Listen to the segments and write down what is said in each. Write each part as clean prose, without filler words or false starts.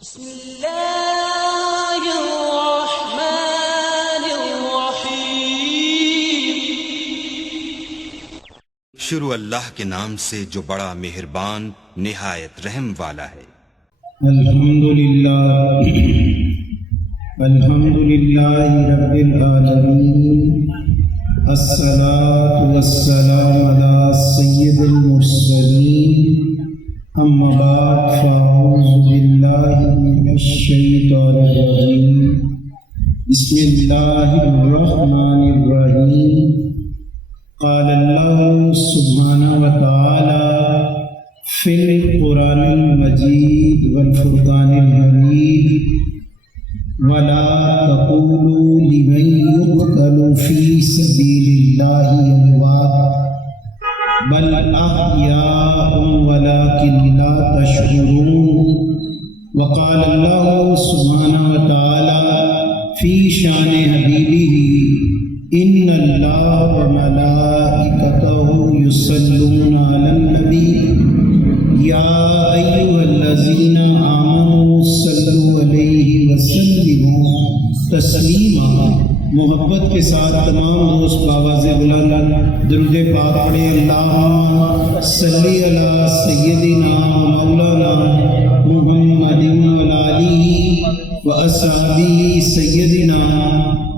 بسم اللہ الرحمن الرحیم۔ شروع اللہ کے نام سے جو بڑا مہربان نہایت رحم والا ہے۔ الحمدللہ رب العالمین، الصلاة والسلام علی سید المرسلین، اما بعد فاعوذ باللہ من الشیطان الرجیم، بسم اللہ الرحمن الرحیم۔ قال اللہ سبحانہ وتعالی فی القرآن المجید والفرقان الحمید، وَلَا تَقُولُوا لِمَنْ يُقْتَلُ فِي سَبِيلِ اللَّهِ أَمْوَاتٌ بَلْ أَحْيَاءٌ وَلَكِنْ لَا تَشْعُرُونَ۔ وقال اللہ سبحانہ وتعالی فی شان حبیبہ ان اللہ وملائکتہ یصلون علی النبی یا ایھا الذین آمنوا صلوا علیہ وسلموا تسلیما۔ محبت کے ساتھ تمام دوست بآواز بلند درود پاک پڑھیں۔ اللہم صلی علی سیدنا مولانا محمد وعلی آلہ واصحابہ سیدنا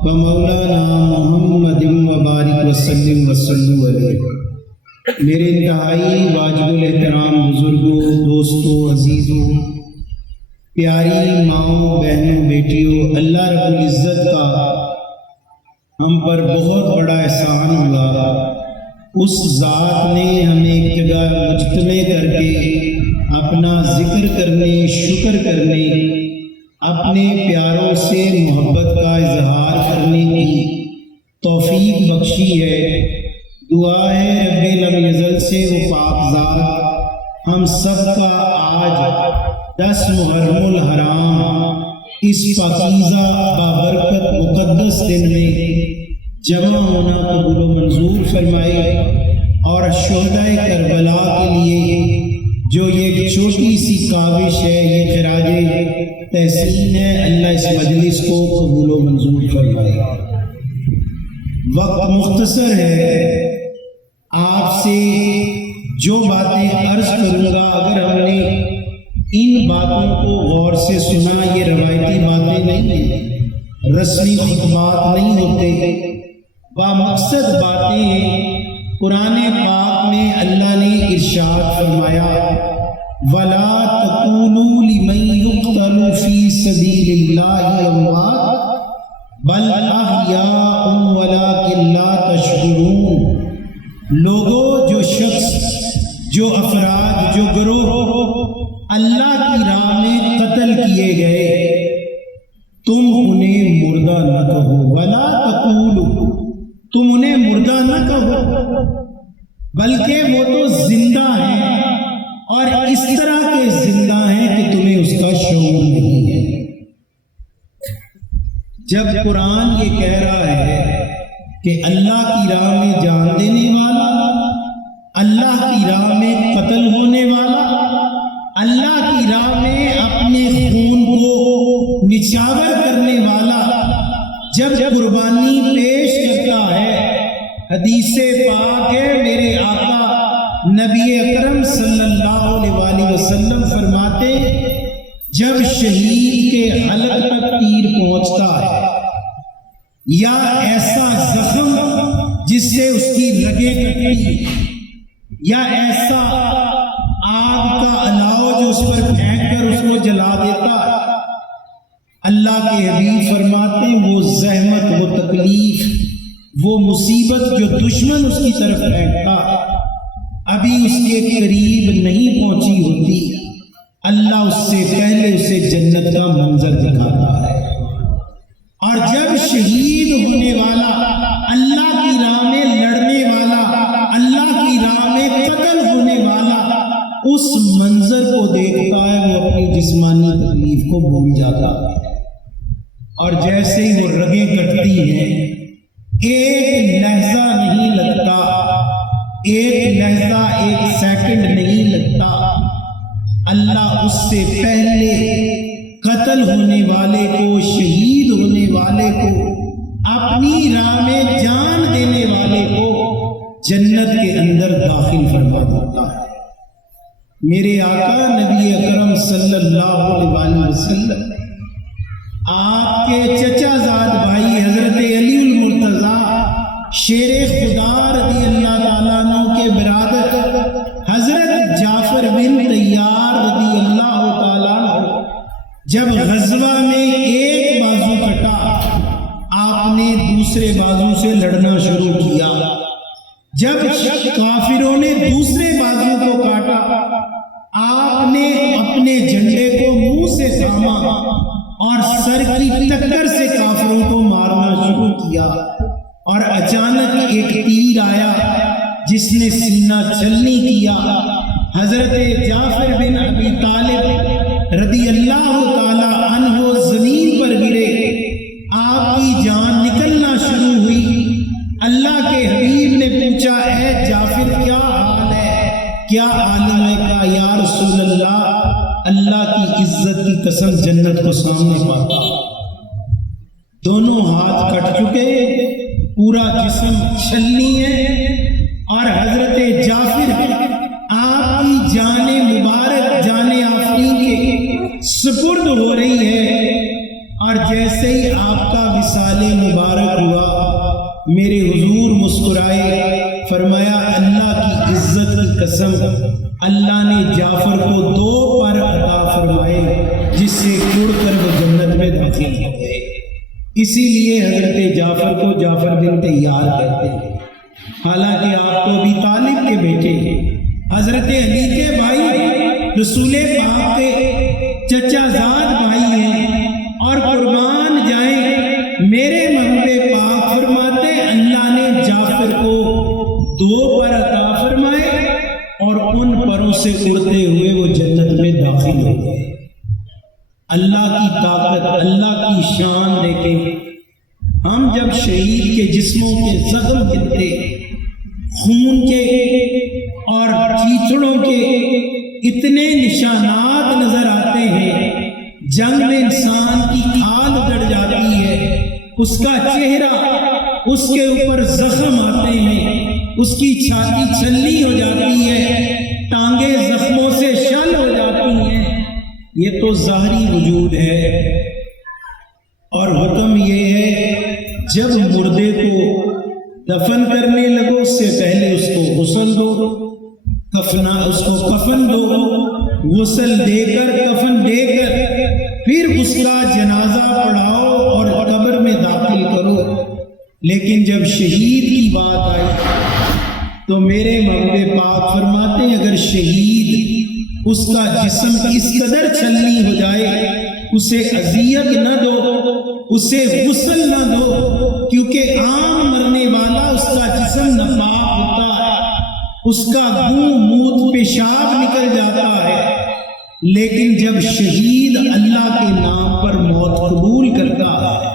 و مولانا محمد وبارک وسلم وصلوا علیہ۔ میرے انتہائی واجب الاحترام بزرگوں، دوستوں، عزیزوں، پیاری ماؤں، بہنوں، بیٹیوں، اللہ رب العزت کا ہم پر بہت بڑا احسان ہوا۔ اس ذات نے ہمیں ایک جگہ مجتمع کر کے اپنا ذکر کرنے، شکر کرنے، اپنے پیاروں سے محبت کا اظہار کرنے کی توفیق بخشی ہے۔ دعا ہے رب لم یزل سے وہ پاک ذات ہم سب کا آج 10 محرم الحرام اس پاکیزہ بابرکت مقدس دن میں جمع ہونا قبول و منظور فرمائے، اور شہدائے کربلا کے لیے جو یہ چھوٹی سی کاوش ہے، یہ خراج تحسین ہے، اللہ اس مجلس کو قبول و منظور فرمائے۔ وقت مختصر ہے، آپ سے جو باتیں عرض کروں گا اگر ہم نے ان باتوں کو غور سے سنا، یہ روایتی باتیں نہیں ہیں، رسمی خطبات نہیں ہوتے، بامقصد باتیں ہیں۔ قرآن پاک میں اللہ نے ارشاد فرمایا وَلَا تَقُولُوا لِمَنْ يُقْتَلُ فِي سَبِيلِ اللَّهِ أَمْوَاتٌ بَلْ أَحْيَاءٌ وَلَكِنْ لَا تَشْعُرُونَ۔ لوگوں، جو شخص، جو افراد، جو گروہ اللہ کی راہ میں قتل کیے گئے، تم انہیں مردہ نہ کہو۔ وَلَا تَقُولُوا، تم انہیں مردہ نہ کہو، بلکہ وہ تو زندہ ہیں، اور اس طرح کے زندہ ہیں کہ تمہیں اس کا شعور نہیں ہے۔ جب قرآن یہ کہہ رہا ہے کہ اللہ کی راہ میں جان دینے والا، اللہ کی راہ میں قتل ہونے والا، اللہ کی راہ میں اپنے خون کو نچھاور کرنے والا جب قربانی پیش کرتا ہے، حدیث پاک ہے، میرے آقا نبی اکرم صلی اللہ علیہ وسلم فرماتے جب شہید کے حلق تک تیر پہنچتا ہے یا ایسا زخم جس سے اس کی رگیں کٹتی، یا ایسا آگ کا الاؤ جو اس پر پھینک کر اس کو جلا دیتا، اللہ کے حبیب فرماتے وہ زحمت، وہ تکلیف، وہ مصیبت جو دشمن اس کی طرف پھینکتا ابھی اس کے قریب نہیں پہنچی ہوتی، اللہ اس سے پہلے اسے جنت کا منظر دکھاتا ہے۔ اور جب شہید ہونے والا، اللہ کی راہ میں لڑنے والا، اللہ کی راہ میں قتل ہونے والا اس منظر کو دیکھتا ہے، وہ اپنی جسمانی تکلیف کو بھول جاتا ہے، اور جیسے ہی وہ رگیں کٹتی ہیں، ایک لحظہ نہیں لگتا، ایک لحظہ، ایک سیکنڈ نہیں لگتا، اللہ اس سے پہلے ہونے والے کو، شہید ہونے والے کو، اپنی راہ میں جان دینے والے کو جنت کے اندر داخل فرما دیتا ہے۔ میرے آقا نبی اکرم صلی اللہ علیہ وسلم آپ کے چچا زاد بھائی حضرت علی المرتضیٰ شیر خدا رضی اللہ تعالیٰ عنہ کے برادر حضرت جعفر بن طیار رضی اللہ تعالیٰ عنہ جب غزوہ میں ایک بازو کٹا، آپ نے دوسرے بازو سے لڑنا شروع کیا۔ جب کافروں نے دوسرے بازو کو کاٹا، آپ نے اپنے جھنڈے کو منہ سے تھاما اور سر کی ٹکر سے کافروں کو مارنا شروع کیا، اور اچانک ایک تیر آیا جس نے سینہ چھلنی کیا۔ حضرت جعفر بن ابی طالب رضی اللہ تعالی عنہ زمین پر گرے، آپ کی جان نکلنا شروع ہوئی۔ اللہ کے حبیب نے پوچھا، اے جعفر کیا حال ہے، کیا عالم ہے؟ کہا یا رسول اللہ کی عزت کی قسم جنت کو سامنے پاتا۔ دونوں ہاتھ کٹ چکے، پورا جسم چھلنی ہے، اور حضرت جعفر آپ کی جان مبارک جان آفرین کے سپرد ہو رہی ہے، اور جیسے ہی آپ کا وصال مبارک ہوا، میرے حضور مسکرائے، فرمایا اللہ کی عزت کی قسم اللہ نے جعفر کو 2 پر عطا فرمائے جس سے اڑ کر وہ جنت میں داخل ہو گئے۔ اسی لیے حضرت جعفر کو جعفر بن طیار کہتے ہیں، حالانکہ آپ تو ابی طالب کے بیٹے حضرت علی کے بھائی، رسول پاک کے چچا زاد بھائی ہیں، اور قربان جائیں میرے محبوب پاک فرماتے اللہ نے جعفر کو 2 پر عطا فرمائے، اور ان پروں سے اڑتے ہوئے وہ جنت میں داخل ہو گئے۔ اللہ کی طاقت، اللہ کی شان دیکھیں۔ ہم جب شہید کے جسموں کے زخم گنتے، خون کے اور چیتڑوں کے اتنے نشانات نظر آتے ہیں، جنگ میں انسان کی کھال اجڑ جاتی ہے، اس کا چہرہ، اس کے اوپر زخم آتے ہیں، اس کی چھاتی چھلنی ہو جاتی ہے، ٹانگیں زخموں سے شل ہو جاتی ہیں۔ یہ تو ظاہری وجود ہے، اور حکم یہ ہے جب مردے کو دفن کرنے لگو اس سے پہلے اس کو غسل دو، اس کو کفن دو، غسل دے کر کفن دے کر پھر اس کا جنازہ پڑھاؤ اور قبر میں داخل کرو۔ لیکن جب شہید کی بات آئی تو میرے محبوب پاک فرماتے ہیں اگر شہید اس کا جسم اس قدر چھلنی ہو جائے، اسے اذیت نہ دو، اسے غسل نہ دو، کیونکہ عام مرنے والا اس کا جسم ناپاک ہوتا ہے، اس کا گوں موت پیشاب نکل جاتا ہے۔ لیکن جب شہید اللہ کے نام پر موت قبول کرتا ہے،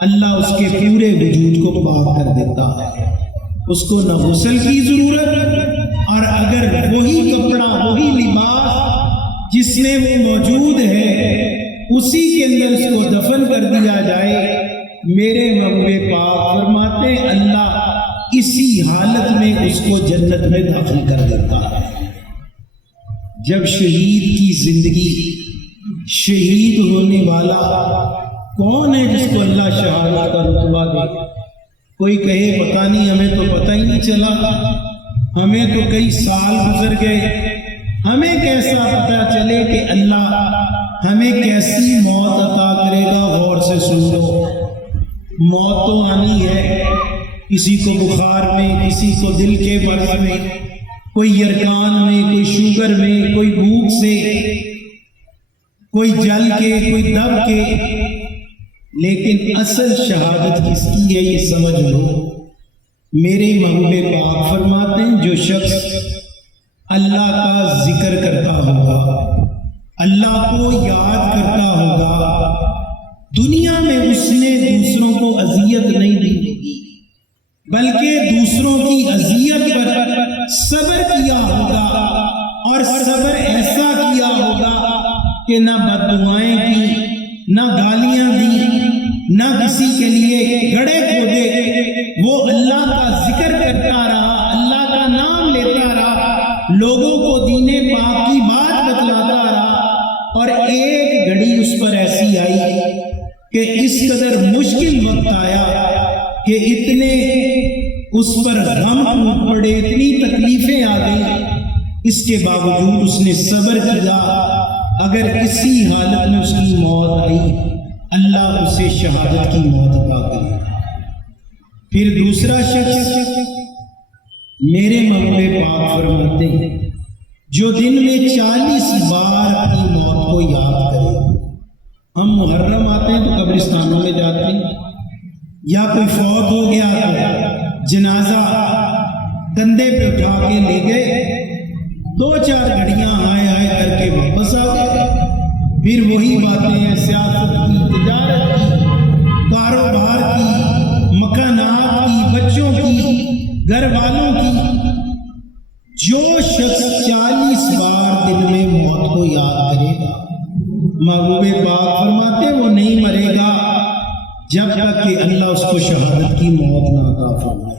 اللہ اس کے پورے وجود کو پاک کر دیتا ہے، اس کو نہ غسل کی ضرورت، اور اگر وہی کپڑا، وہی لباس جس میں وہ موجود ہے اسی کے اندر اس کو دفن کر دیا جائے، میرے محبوب پاک فرماتے ہیں اللہ اسی حالت میں اس کو جنت میں داخل کر دیتا ہے۔ جب شہید کی زندگی، شہید ہونے والا کون ہے جس کو اللہ شہادت کا رتبہ دے؟ کوئی کہے پتہ نہیں، ہمیں تو پتہ ہی نہیں چلا، ہمیں تو کئی سال گزر گئے، ہمیں کیسا پتہ چلے کہ اللہ ہمیں کیسی موت عطا کرے گا؟ غور سے سن لو، موت تو آنی ہے، کسی کو بخار میں، کسی کو دل کے مرض میں، کوئی یرکان میں، کوئی شوگر میں، کوئی بھوک سے، کوئی جل کے، کوئی دب کے، لیکن اصل شہادت کس کی ہے یہ سمجھ لو۔ میرے محبوب پاک فرماتے ہیں جو شخص اللہ کا ذکر کرتا ہوگا، اللہ کو یاد کرتا ہوگا، دنیا میں اس نے دوسروں کو اذیت نہیں دی ہوگی بلکہ دوسروں کی اذیت پر صبر کیا ہوگا، اور صبر ایسا کیا ہوگا کہ نہ بد دعائیں کی، نہ گالیاں دی، نہ کسی کے لیے گڑھے کھودے، وہ اللہ کا ذکر کرتا رہا، اللہ کا نام لیتا رہا، لوگوں کو دین پاک کی بات بتلاتا رہا، اور ایک گھڑی اس پر ایسی آئی کہ اس قدر مشکل وقت آیا کہ اتنے اس پر غم ٹوٹ پڑے، اتنی تکلیفیں آ گئی، اس کے باوجود اس نے صبر کیا۔ اگر اسی حالت میں اس کی موت آئی، اللہ اسے شہادت کی موت عطا کرے۔ پھر دوسرا شخص، میرے محبوب پاک فرماتے ہیں جو دن میں 40 بار اپنی موت کو یاد کرے۔ ہم محرم آتے ہیں تو قبرستانوں میں جاتے ہیں، یا کوئی فوت ہو گیا تو جنازہ کندھے پہ اٹھا کے لے گئے، 2-4 گھڑیاں ہائے ہائے کر کے واپس آ گئے، پھر وہی باتیں ہیں سیاست کی، تجارت کی، کاروبار کی، مکانات کی، بچوں کی، گھر والوں کی۔ جو شخص 40 بار دن میں موت کو یاد کرے گا، محبوب پاک فرماتے وہ نہیں مرے گا جب تک کہ اللہ اس کو شہادت کی موت نہ عطا فرمائے۔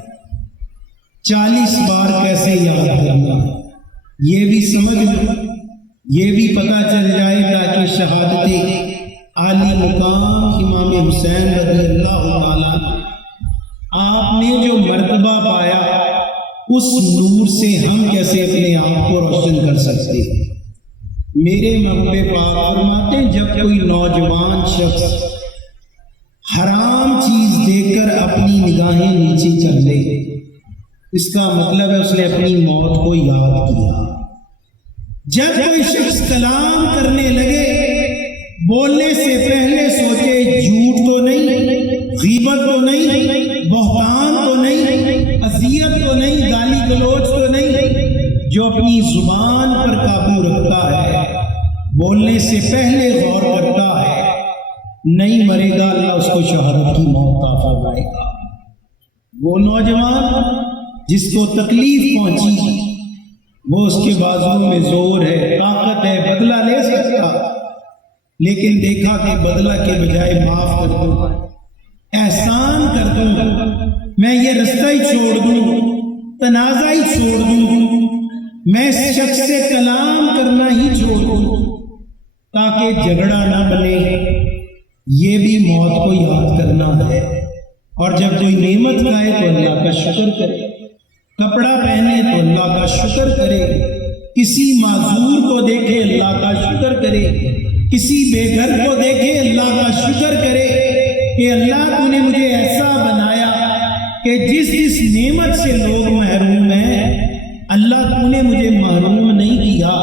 40 بار کیسے یاد کرنا ہے یہ بھی سمجھ لو، یہ بھی پتہ چل جائے تاکہ شہادت عالی مقام امام حسین رضی اللہ تعالیٰ آپ نے جو مرتبہ پایا، اس نور سے ہم کیسے اپنے آپ کو روشن کر سکتے ہیں۔ میرے محبوب پاک فرماتے ہیں جب کوئی نوجوان شخص حرام چیز دیکھ کر اپنی نگاہیں نیچے کر لے، اس کا مطلب ہے اس نے اپنی موت کو یاد کیا۔ جب کوئی شخص کلام کرنے لگے، بولنے سے پہلے سوچے جھوٹ تو نہیں، غیبت تو نہیں، بہتان تو نہیں، اذیت تو نہیں، گالی گلوچ تو نہیں، جو اپنی زبان پر قابو رکھتا ہے، بولنے سے پہلے غور کرتا ہے، نہیں مرے گا، اللہ اس کو شہادت کی موت عطا فرمائے گا۔ وہ نوجوان جس کو تکلیف پہنچی، وہ اس کے بازو میں زور ہے، طاقت ہے، بدلہ لے سکتا، لیکن دیکھا کہ بدلہ کے بجائے معاف کر دوں، احسان کر دوں، میں یہ رستہ ہی چھوڑ دوں، تنازع ہی چھوڑ دوں، میں اس شخص سے کلام کرنا ہی چھوڑ دوں تاکہ جھگڑا نہ بنے۔ یہ بھی موت کو یاد کرنا ہے۔ اور جب کوئی نعمت کھائے تو اللہ کا شکر کرے، کپڑا پہنے تو اللہ کا شکر کرے، کسی معذور کو دیکھے اللہ کا شکر کرے، کسی بے گھر کو دیکھے اللہ کا شکر کرے کہ اللہ تو نے مجھے ایسا بنایا کہ جس نعمت سے لوگ محروم ہیں، اللہ تو نے مجھے محروم نہیں کیا۔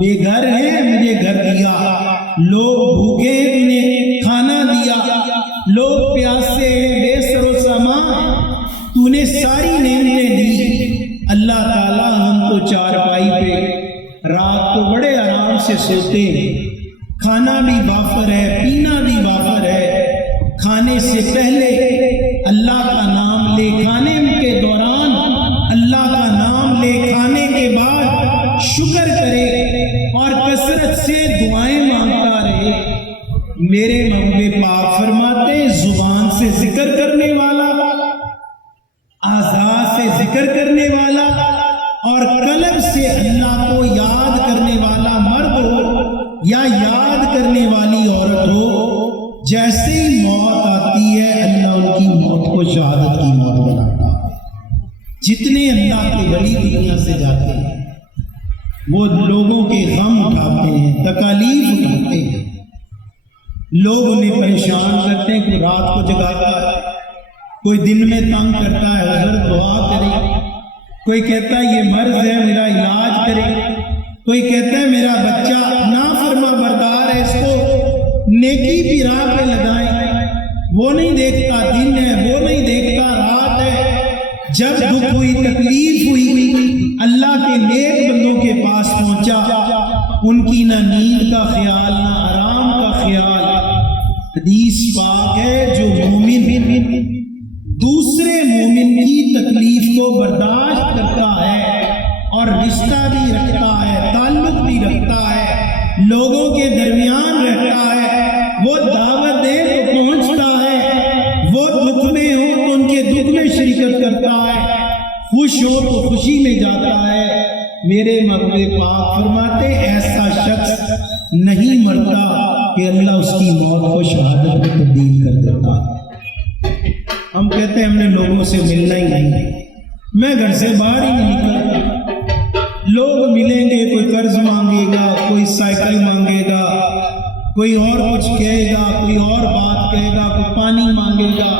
بے گھر ہیں، مجھے گھر دیا، لوگ بھوکے ہیں، انہیں کھانا دیا، لوگ پیاسے ہیں، بے سر و سامان، تو نے ساری نعمتیں دی۔ اللہ تعالیٰ ہم تو چارپائی پہ رات کو بڑے آرام سے سوتے ہیں، کھانا بھی وافر ہے، پینا بھی وافر ہے، کھانے سے پہلے اللہ کا نام لے، کھانے کے دوران اللہ کا نام لے، کھانے کے بعد شکر کرے اور کثرت سے دعائیں مانگتا رہے۔ میرے محبوب پاک فرماتے ہیں زبان سے ذکر کرنے والا، اعضاء سے ذکر کرنے والا اور قلب سے اللہ کو یاد کرنے والا مرد ہو یا یاد کرنے والی عورت ہو، جیسے ہی موت آتی ہے اللہ ان کی موت کو شہادت کی موت بناتا ہے۔ جتنے اللہ کے ولی دنیا سے جاتے ہیں وہ لوگوں کے غم اٹھاتے ہیں، تکالیف اٹھاتے ہیں، لوگ انہیں پریشان کرتے ہیں، کوئی رات کو جگاتا ہے، کوئی دن میں تنگ کرتا ہے، حضرت دعا کرے، کوئی کہتا ہے یہ مرض ہے میرا علاج کرے، کوئی کہتا ہے میرا بچہ نافرما بردار ہے، اس کو نیکی کی راہ پہ لگائیں، وہ نہیں دیکھتا دن ہے، وہ نہیں دیکھتا رات ہے۔ جب دکھ ہوئی، تکلیف ہوئی، اللہ کے نیک بندوں کے پاس پہنچا، ان کی نہ نیند کا خیال نہ آرام کا خیال۔ حدیث پاک ہے جو مومن دوسرے مومن کی تکلیف کو برداشت کرتا ہے اور رشتہ بھی رکھتا ہے، تعلق بھی رکھتا ہے، لوگوں کے درمیان رہتا ہے، وہ فرماتے ایسا شخص نہیں مرتا کہ اللہ اس کی موت کو شہادت میں تبدیل کر دیتا ہے۔ ہم کہتے ہیں ہم نے لوگوں سے ملنا ہی نہیں، میں گھر سے باہر ہی نہیں نکلتا، لوگ ملیں گے، کوئی قرض مانگے گا، کوئی سائیکل مانگے گا، کوئی اور کچھ کہے گا، کوئی اور بات کہے گا، کوئی پانی مانگے گا۔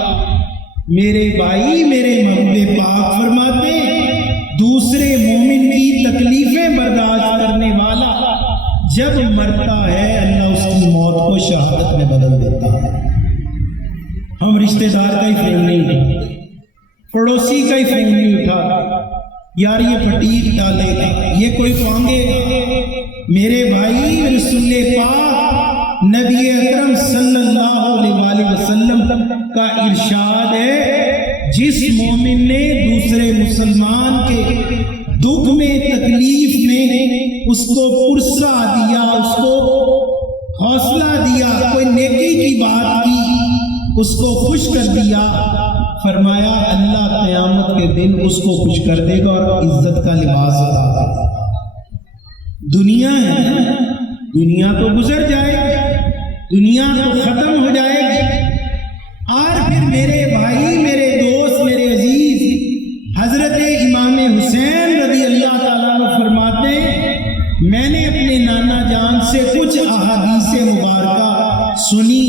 میرے بھائی، میرے محبوب پاک فرماتے دوسرے مومن کی تکلیفیں برداشت کرنے والا جب مرتا ہے اللہ اس کی موت کو شہادت میں بدل دیتا ہے۔ ہم رشتہ دار کا ہی فون نہیں اٹھاتے، پڑوسی کا ہی فون نہیں اٹھاتے، یار یہ پھٹیک ڈالے گا، یہ کوئی پانگے گا۔ میرے بھائی، رسول پاک نبی اکرم صلی اللہ علیہ وسلم کا ارشاد ہے، جس مومن نے دوسرے مسلمان کے دکھ میں، تکلیف میں اس کو پرسہ دیا، اس کو حوصلہ دیا، کوئی نیکی کی بات کی، اس کو خوش کر دیا، فرمایا اللہ قیامت کے دن اس کو خوش کر دے گا اور عزت کا لباس عطا کرے گا۔ دنیا ہے، دنیا تو گزر جائے گی، دنیا تو ختم ہو جائے گی، اور پھر میرے بھائی، میرے دوست، میرے عزیز، حضرت امام حسین رضی اللہ تعالیٰ عنہ فرماتے ہیں میں نے اپنے نانا جان سے کچھ احادیث مبارکہ سنی،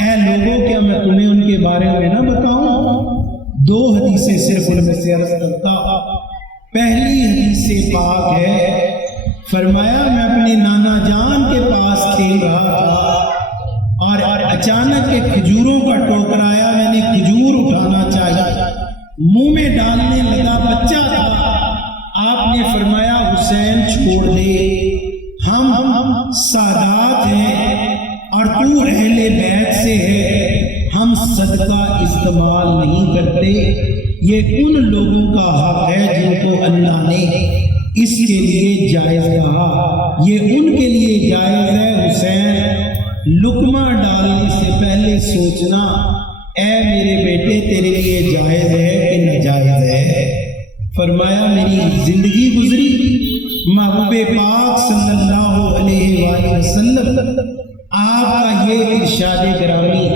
اے لوگوں کیا میں تمہیں ان کے بارے میں نہ بتاؤں؟ 2 حدیثیں صرف ان میں سے عرض کرتا۔ پہلی حدیث پاک ہے، فرمایا میں اپنے نانا جان کے پاس کھیل رہا تھا اور اچانک ایک کھجوروں کا ٹوکرا آیا، میں نے کھجور اٹھانا چاہیے، منہ میں ڈالنے لگا، بچہ تھا، آپ نے فرمایا حسین چھوڑ دے، ہم سادات ہیں اور تو اہل بیت سے ہے، ہم صدقہ استعمال نہیں کرتے، یہ ان لوگوں کا حق ہے جن کو اللہ نے اس کے لیے جائز کہا، یہ ان کے لیے جائز ہے۔ حسین لقمہ ڈالنے سے پہلے سوچنا، اے میرے بیٹے تیرے لیے جائز ہے کہ ناجائز ہے۔ فرمایا میری زندگی گزری، محبوب پاک صلی اللہ علیہ وآلہ وسلم آپ کا یہ ارشاد گرامی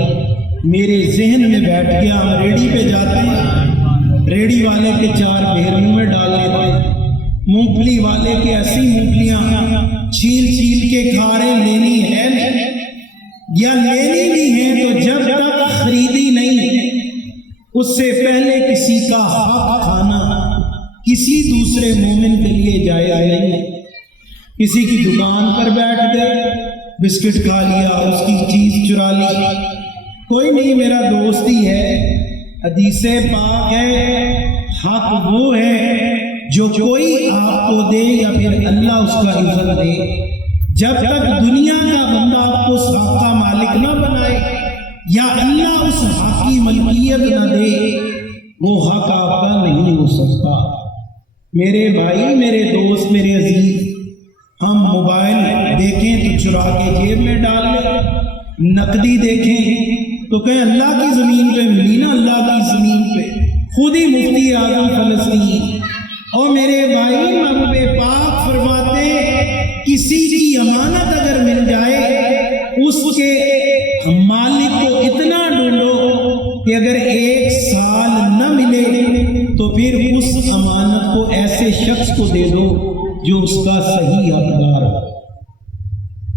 میرے ذہن میں بیٹھ گیا۔ ہم ریڑھی پہ جاتے ہیں، ریڑھی والے کے 4 بھیر منہ میں ڈال لیتے ہیں، مونگ پھلی والے کے ایسی مونگ پھلیاں چھیل چھیل کے کھا رہے، لینی ہے یا لینی بھی ہے تو جب تک خریدی نہیں، اس سے پہلے کسی کا حق کھانا کسی دوسرے مومن کے لیے جائز نہیں ہے۔ کسی کی دکان پر بیٹھ گئے، بسکٹ کھا لیا، اس کی چیز چرا لی، کوئی نہیں میرا دوست ہی ہے۔ حدیث پاک ہے حق وہ ہے جو کوئی آپ کو دے یا پھر اللہ اس کا عزت دے، جب تک دنیا کا بندہ آپ کو اس حق کا مالک نہ بنائے یا اللہ اس حق کی ملکیت نہ دے، وہ حق آپ کا نہیں ہو سکتا۔ میرے بھائی، میرے دوست، میرے عزیز، ہم موبائل دیکھیں تو چرا کے جیب میں ڈال لیں، نقدی دیکھیں تو کہیں اللہ کی زمین پہ ملی نا، اللہ کی زمین پہ، خود ہی مفتی اعظم فلسطین۔ اور میرے بھائی، محبوب پاک فرماتے کسی کی امانت اگر مل جائے، اس کے مالک کو اتنا ڈھونڈو کہ اگر 1 سال نہ ملے تو پھر اس امانت کو ایسے شخص کو دے دو جو اس کا صحیح حقدار ہو،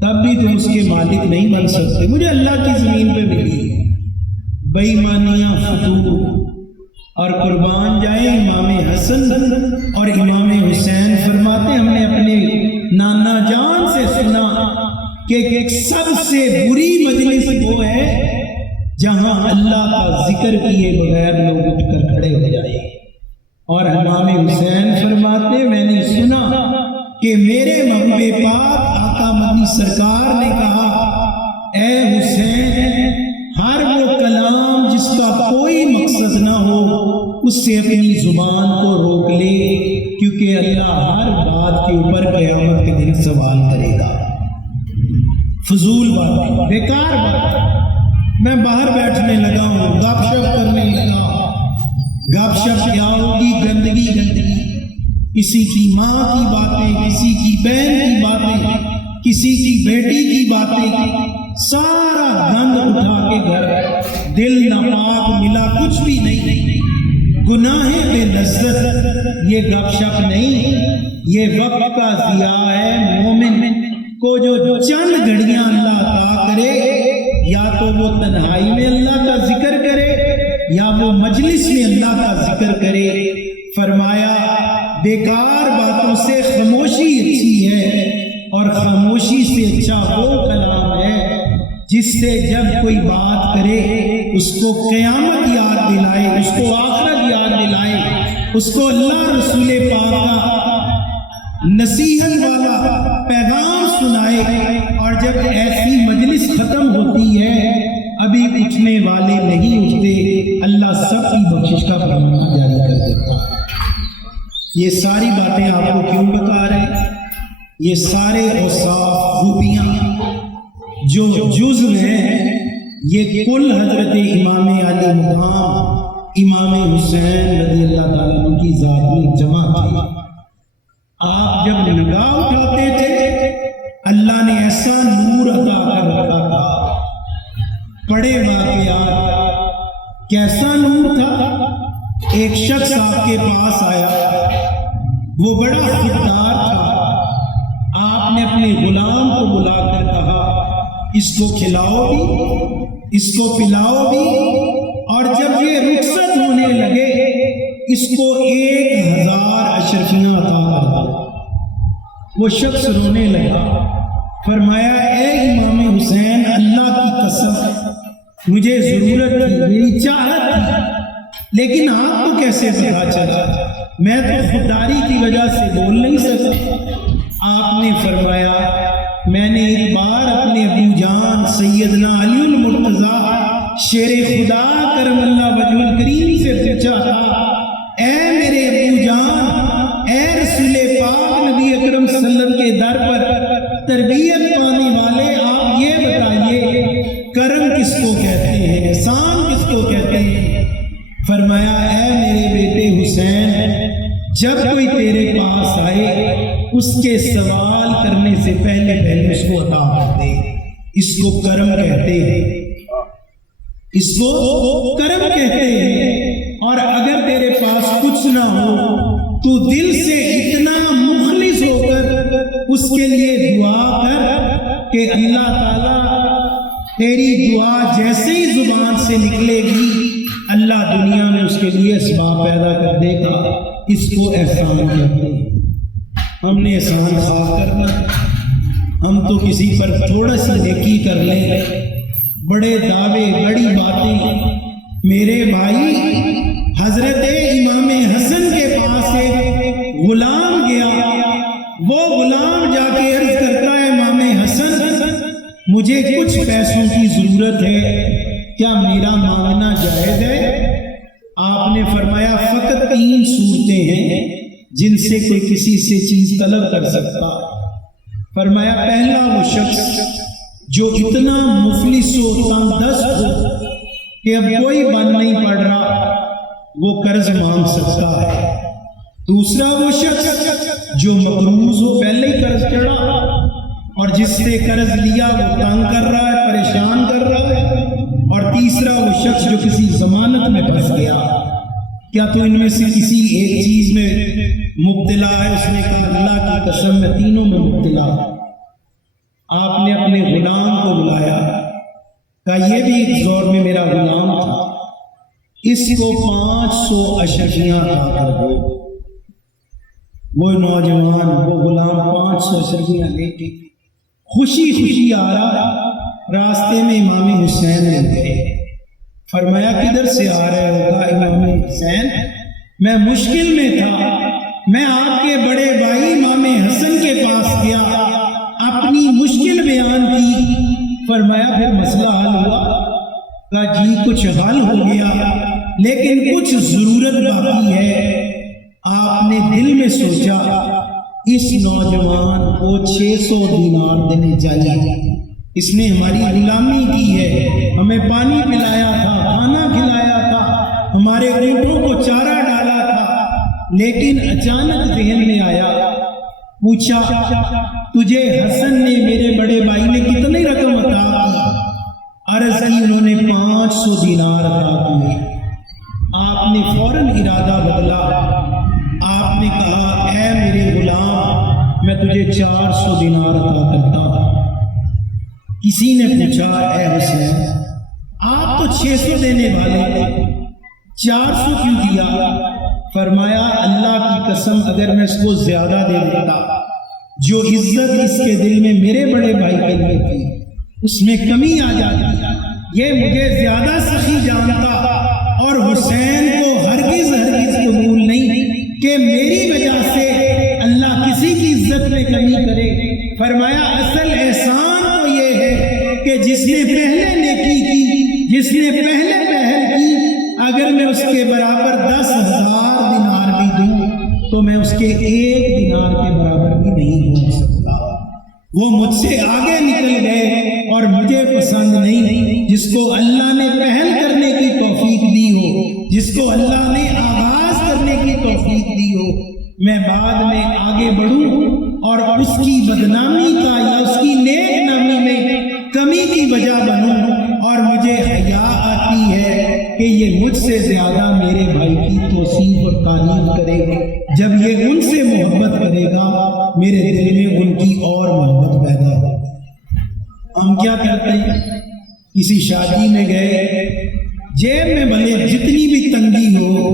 تب بھی تم اس کے مالک نہیں بن سکتے۔ مجھے اللہ کی زمین پہ ملی بے ایمانیاں فتور، اور قربان جائیں امام حسن اور امام حسین فرماتے ہم نے اپنے نانا جان سے سنا کہ سب سے بری مجلس وہ ہے جہاں اللہ کا ذکر کیے بغیر لوگ اٹھ کر کھڑے ہو جائیں۔ اور امام حسین فرماتے میں نے سنا کہ میرے محبوب پاک آقا مدنی سرکار نے کہا، اے حسین، ہر وہ کلام جس کا کوئی مقصد نہ ہو اس سے اپنی زبان کو روک لے، کیونکہ اللہ ہر بات کے اوپر قیامت کے دن سوال کرے گا۔ فضول بات، بیکار بات، میں باہر بیٹھنے لگا ہوں، گپ شپ کرنے لگا، گپ شپ کیا ہوگی؟ گندگی کسی کی ماں کی باتیں، کسی کی بہن کی باتیں، کسی کی بیٹی کی باتیں، سارا گند اٹھا کے گھر، دل ناپاک ملا کچھ بھی نہیں، گناہ بے لذت، یہ گپ شپ نہیں، یہ وقت کا ضیاع ہے۔ مومن کو جو چند گھڑیاں اللہ عطا کرے، یا تو وہ تنہائی میں اللہ کا ذکر کرے یا وہ مجلس میں اللہ کا ذکر کرے۔ فرمایا بیکار باتوں سے خاموشی اچھی ہے، اور خاموشی سے اچھا وہ کلام ہے جس سے جب کوئی بات کرے اس کو قیامت یاد دلائے، اس کو آخرت یاد دلائے، اس کو اللہ رسول پاک کا نصیحت والا پیغام سنائے۔ اور جب ایسی مجلس ختم ہوتی ہے، ابھی اٹھنے والے نہیں اٹھتے، اللہ سب کی بخشش کا فرمانا جاری کر دیتا ہے۔ یہ ساری باتیں آپ کو کیوں بتا رہے ہیں؟ یہ سارے اوصاف خوبیاں جو جزو ہیں، یہ کل حضرت امام علی مقام امام حسین رضی اللہ تعالیٰ عنہ کی ذات میں جمع تھی۔ آپ جب نگاہ اٹھاتے تھے، اللہ نے ایسا نور عطا کر رکھا تھا۔ پڑے واقعات، کیسا نور تھا؟ ایک شخص آپ کے پاس آیا، وہ بڑا خوددار تھا۔ آپ نے اپنے غلام کو بلا کر کہا اس کو کھلاؤ بھی، اس کو پلاؤ بھی، اور جب یہ رخصت ہونے لگے اس کو 1000 اشرفیاں عطا کر دو۔ وہ شخص رونے لگا، فرمایا اے امام حسین، اللہ کی قسم مجھے ضرورت تھی، میری چاہت تھی، لیکن آپ کو کیسے پتا چلا؟ میں تو خودداری کی وجہ سے بول نہیں سکتا۔ آپ نے فرمایا میں نے ایک بار اپنے ابو جان سیدنا علی المرتضیٰ شیر خدا کرم اللہ وجہ الکریم سے پوچھا تھا، اے میرے ابو جان، اے رسول پاک نبی اکرم صلی اللہ علیہ وسلم کے در پر تربیت پانے والے، آپ یہ بتائیے کرم کس کو کہتے ہیں، احسان کس کو کہتے ہیں؟ فرمایا اے میرے بیٹے حسین، جب کوئی تیرے پاس آئے اس کے سوال کرنے سے پہلے اس کو عطا کر دے، اس کو کرم کہتے ہیں، اس کو کرم کہتے ہیں۔ اور اگر تیرے پاس کچھ نہ ہو تو دل سے اتنا مخلص ہو کر اس کے لیے دعا کر کہ اللہ تعالیٰ تیری دعا جیسے ہی زبان سے نکلے گی اللہ دنیا میں اس کے لیے اسباب پیدا کر دے گا۔ اس کو احسان کہتے ہیں۔ ہم نے احسان خواہ کرنا، ہم تو کسی پر تھوڑا سی نیکی کر لیں، بڑے دعوے بڑی باتیں۔ میرے بھائی، حضرت امام حسن کے پاس ایک غلام گیا، وہ غلام جا کے عرض کرتا ہے امام حسن مجھے کچھ پیسوں کی ضرورت ہے، کیا میرا مانگنا جائز ہے؟ آپ نے فرمایا فقط 3 صورتیں ہیں جن سے کوئی کسی سے چیز طلب کر سکتا۔ فرمایا پہلا وہ شخص جو اتنا مفلس و تنگ دست ہو کہ اب کوئی بن نہیں پڑ رہا، وہ قرض مانگ سکتا ہے۔ دوسرا وہ شخص جو مقروض ہو، پہلے ہی قرض چڑھا اور جس سے قرض لیا وہ تنگ کر رہا ہے، پریشان کر رہا ہے۔ اور تیسرا وہ شخص جو کسی ضمانت میں پھنس گیا۔ کیا تو ان میں سے کسی ایک چیز میں مبتلا ہے؟ اس نے کہا اللہ کی قسم میں تینوں میں مبتلا۔ آپ نے اپنے غلام کو بلایا، کہا یہ بھی ایک دور میں میرا غلام تھا، اس کو 500 اشرفیاں عطا کر دو۔ وہ نوجوان، وہ غلام 500 اشرفیاں لے کے خوشی خوشی آ رہا، راستے میں امام حسین مل گئے۔ فرمایا کدھر سے آ رہے ہوگا؟ امام حسین میں مشکل میں تھا، میں آپ کے بڑے بھائی امام حسن کے پاس گیا، اپنی مشکل بیان کی۔ فرمایا پھر مسئلہ حل ہوا؟ کہا جی کچھ حل ہو گیا، لیکن کچھ ضرورت باقی ہے۔ آپ نے دل میں سوچا اس نوجوان کو 600 دینار دینے چاہیے، اس نے ہماری غلامی کی ہے، ہمیں پانی پلایا تھا، کھانا کھلایا تھا، ہمارے اونٹوں کو چارہ ڈالا تھا، لیکن اچانک ذہن میں پوچھا تجھے حسن نے میرے بڑے بھائی نے کتنی رقم عطا کی؟ عرض کی انہوں نے 500 دینار عطا کیے۔ آپ نے فوراً ارادہ بدلا، آپ نے کہا اے میرے غلام میں تجھے 400 دینار عطا کرتا ہوں۔ کسی نے پوچھا اے حسین آپ تو 600 دینے والے تھے، 400 کیوں دیا؟ فرمایا اللہ کی قسم اگر میں اس کو زیادہ دے دیتا، جو عزت اس کے دل میں میرے بڑے بھائی کے لیے تھی اس میں کمی آ جاتی۔ یہ مجھے زیادہ سخی جانتا اور حسین کو ہرگز قبول نہیں کہ میری وجہ سے اللہ کسی کی عزت میں کمی کرے۔ فرمایا اصل احسان تو یہ ہے کہ جس نے پہلے نیکی کی، جس نے پہلے پہل کی، اگر میں اس کے برابر 10,000 دینار بھی دوں تو میں اس کے 1 دینار کے برابر بھی نہیں ہو سکتا۔ وہ مجھ سے آگے نکل گئے اور مجھے پسند نہیں۔ جس کو اللہ نے پہل کرنے کی توفیق دی ہو، جس کو اللہ نے آغاز کرنے کی توفیق دی ہو، میں بعد میں آگے بڑھوں اور اس کی بدنامی کا یا اس کی نیک نامی میں کمی کی وجہ بنوں، اور مجھے حیا آتی ہے کہ یہ مجھ سے زیادہ میرے بھائی کی توصیف اور تعریف کرے۔ جب یہ ان سے محبت کرے گا میرے دل میں ان کی اور محبت پیدا ہو۔ ہم کیا کرتے ہیں؟ کسی شادی میں گئے، جیب میں بھلے جتنی بھی تنگی ہو،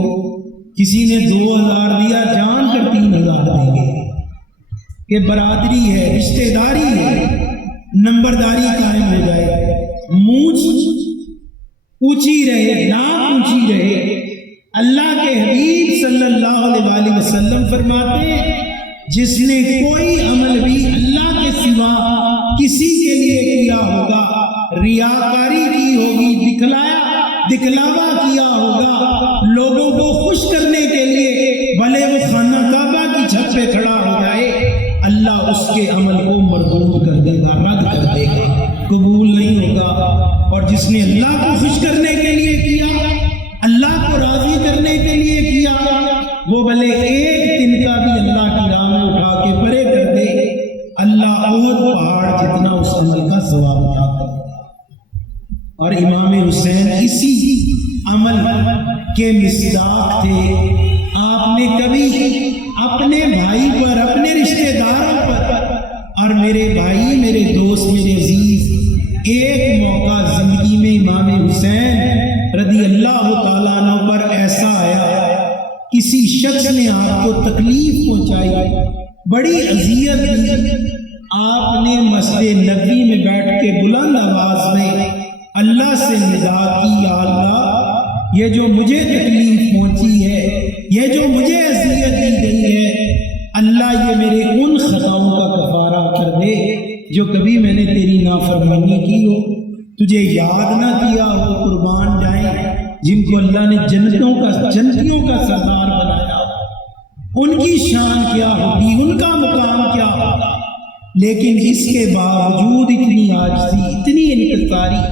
کسی نے 2,000 دیا، جان کر 3,000 دیں گے کہ برادری ہے، رشتہ داری ہے، نمبرداری قائم ہو جائے، مونچھ اونچی رہے، ناک اونچی رہے۔ اللہ کے حبیب صلی اللہ علیہ وآلہ وسلم فرماتے ہیں جس نے کوئی عمل بھی اللہ کے سوا کسی کے لیے کیا ہوگا، ریاکاری کی ہوگی، دکھلاوا کیا ہوگا لوگوں کو خوش کرنے کے لیے، بھلے وہ خانہ کعبہ کی چھت پہ کھڑا ہو جائے، اللہ اس کے عمل کو مردود کر دے گا، رد کر دے گا، قبول نہیں ہوگا۔ اور جس نے اللہ کو خوش کرنے کے لیے کیا، اللہ کو راضی کرنے کے لیے کیا، وہ بھلے 1 دن کا بھی اللہ کی راہ میں اٹھا کے پرے کر دے، اللہ احد پہاڑ جتنا اس عمل کا ثواب عطا کرے گا۔ اور امام حسین اسی عمل کے مصداق تھے۔ آپ نے کبھی اپنے بھائی پر، اپنے رشتہ داروں پر، اور میرے بھائی، میرے دوست، میرے عزیز، ایک موقع زندگی میں امام حسین رضی اللہ تعالیٰ عنہ پر ایسا آیا، کسی شخص نے آپ کو تکلیف پہنچائی، بڑی اذیت دی، آپ نے مسجد نبوی میں بیٹھ کے بلند آواز میں اللہ سے ندا کی، یا اللہ یہ جو مجھے تکلیف پہنچی ہے، یہ جو مجھے اذیت دی گئی ہے، اللہ یہ میرے ان خطاؤں کا کفارہ کر دے جو کبھی میں نے تیری نافرمانی کی ہو، تجھے یاد نہ کیا ہو۔ قربان جائیں جن کو اللہ نے جنتیوں کا سردار بنایا، ان کی شان کیا ہوگی، ان کا مقام کیا ہوگا، لیکن اس کے باوجود اتنی عاجزی، اتنی انکساری،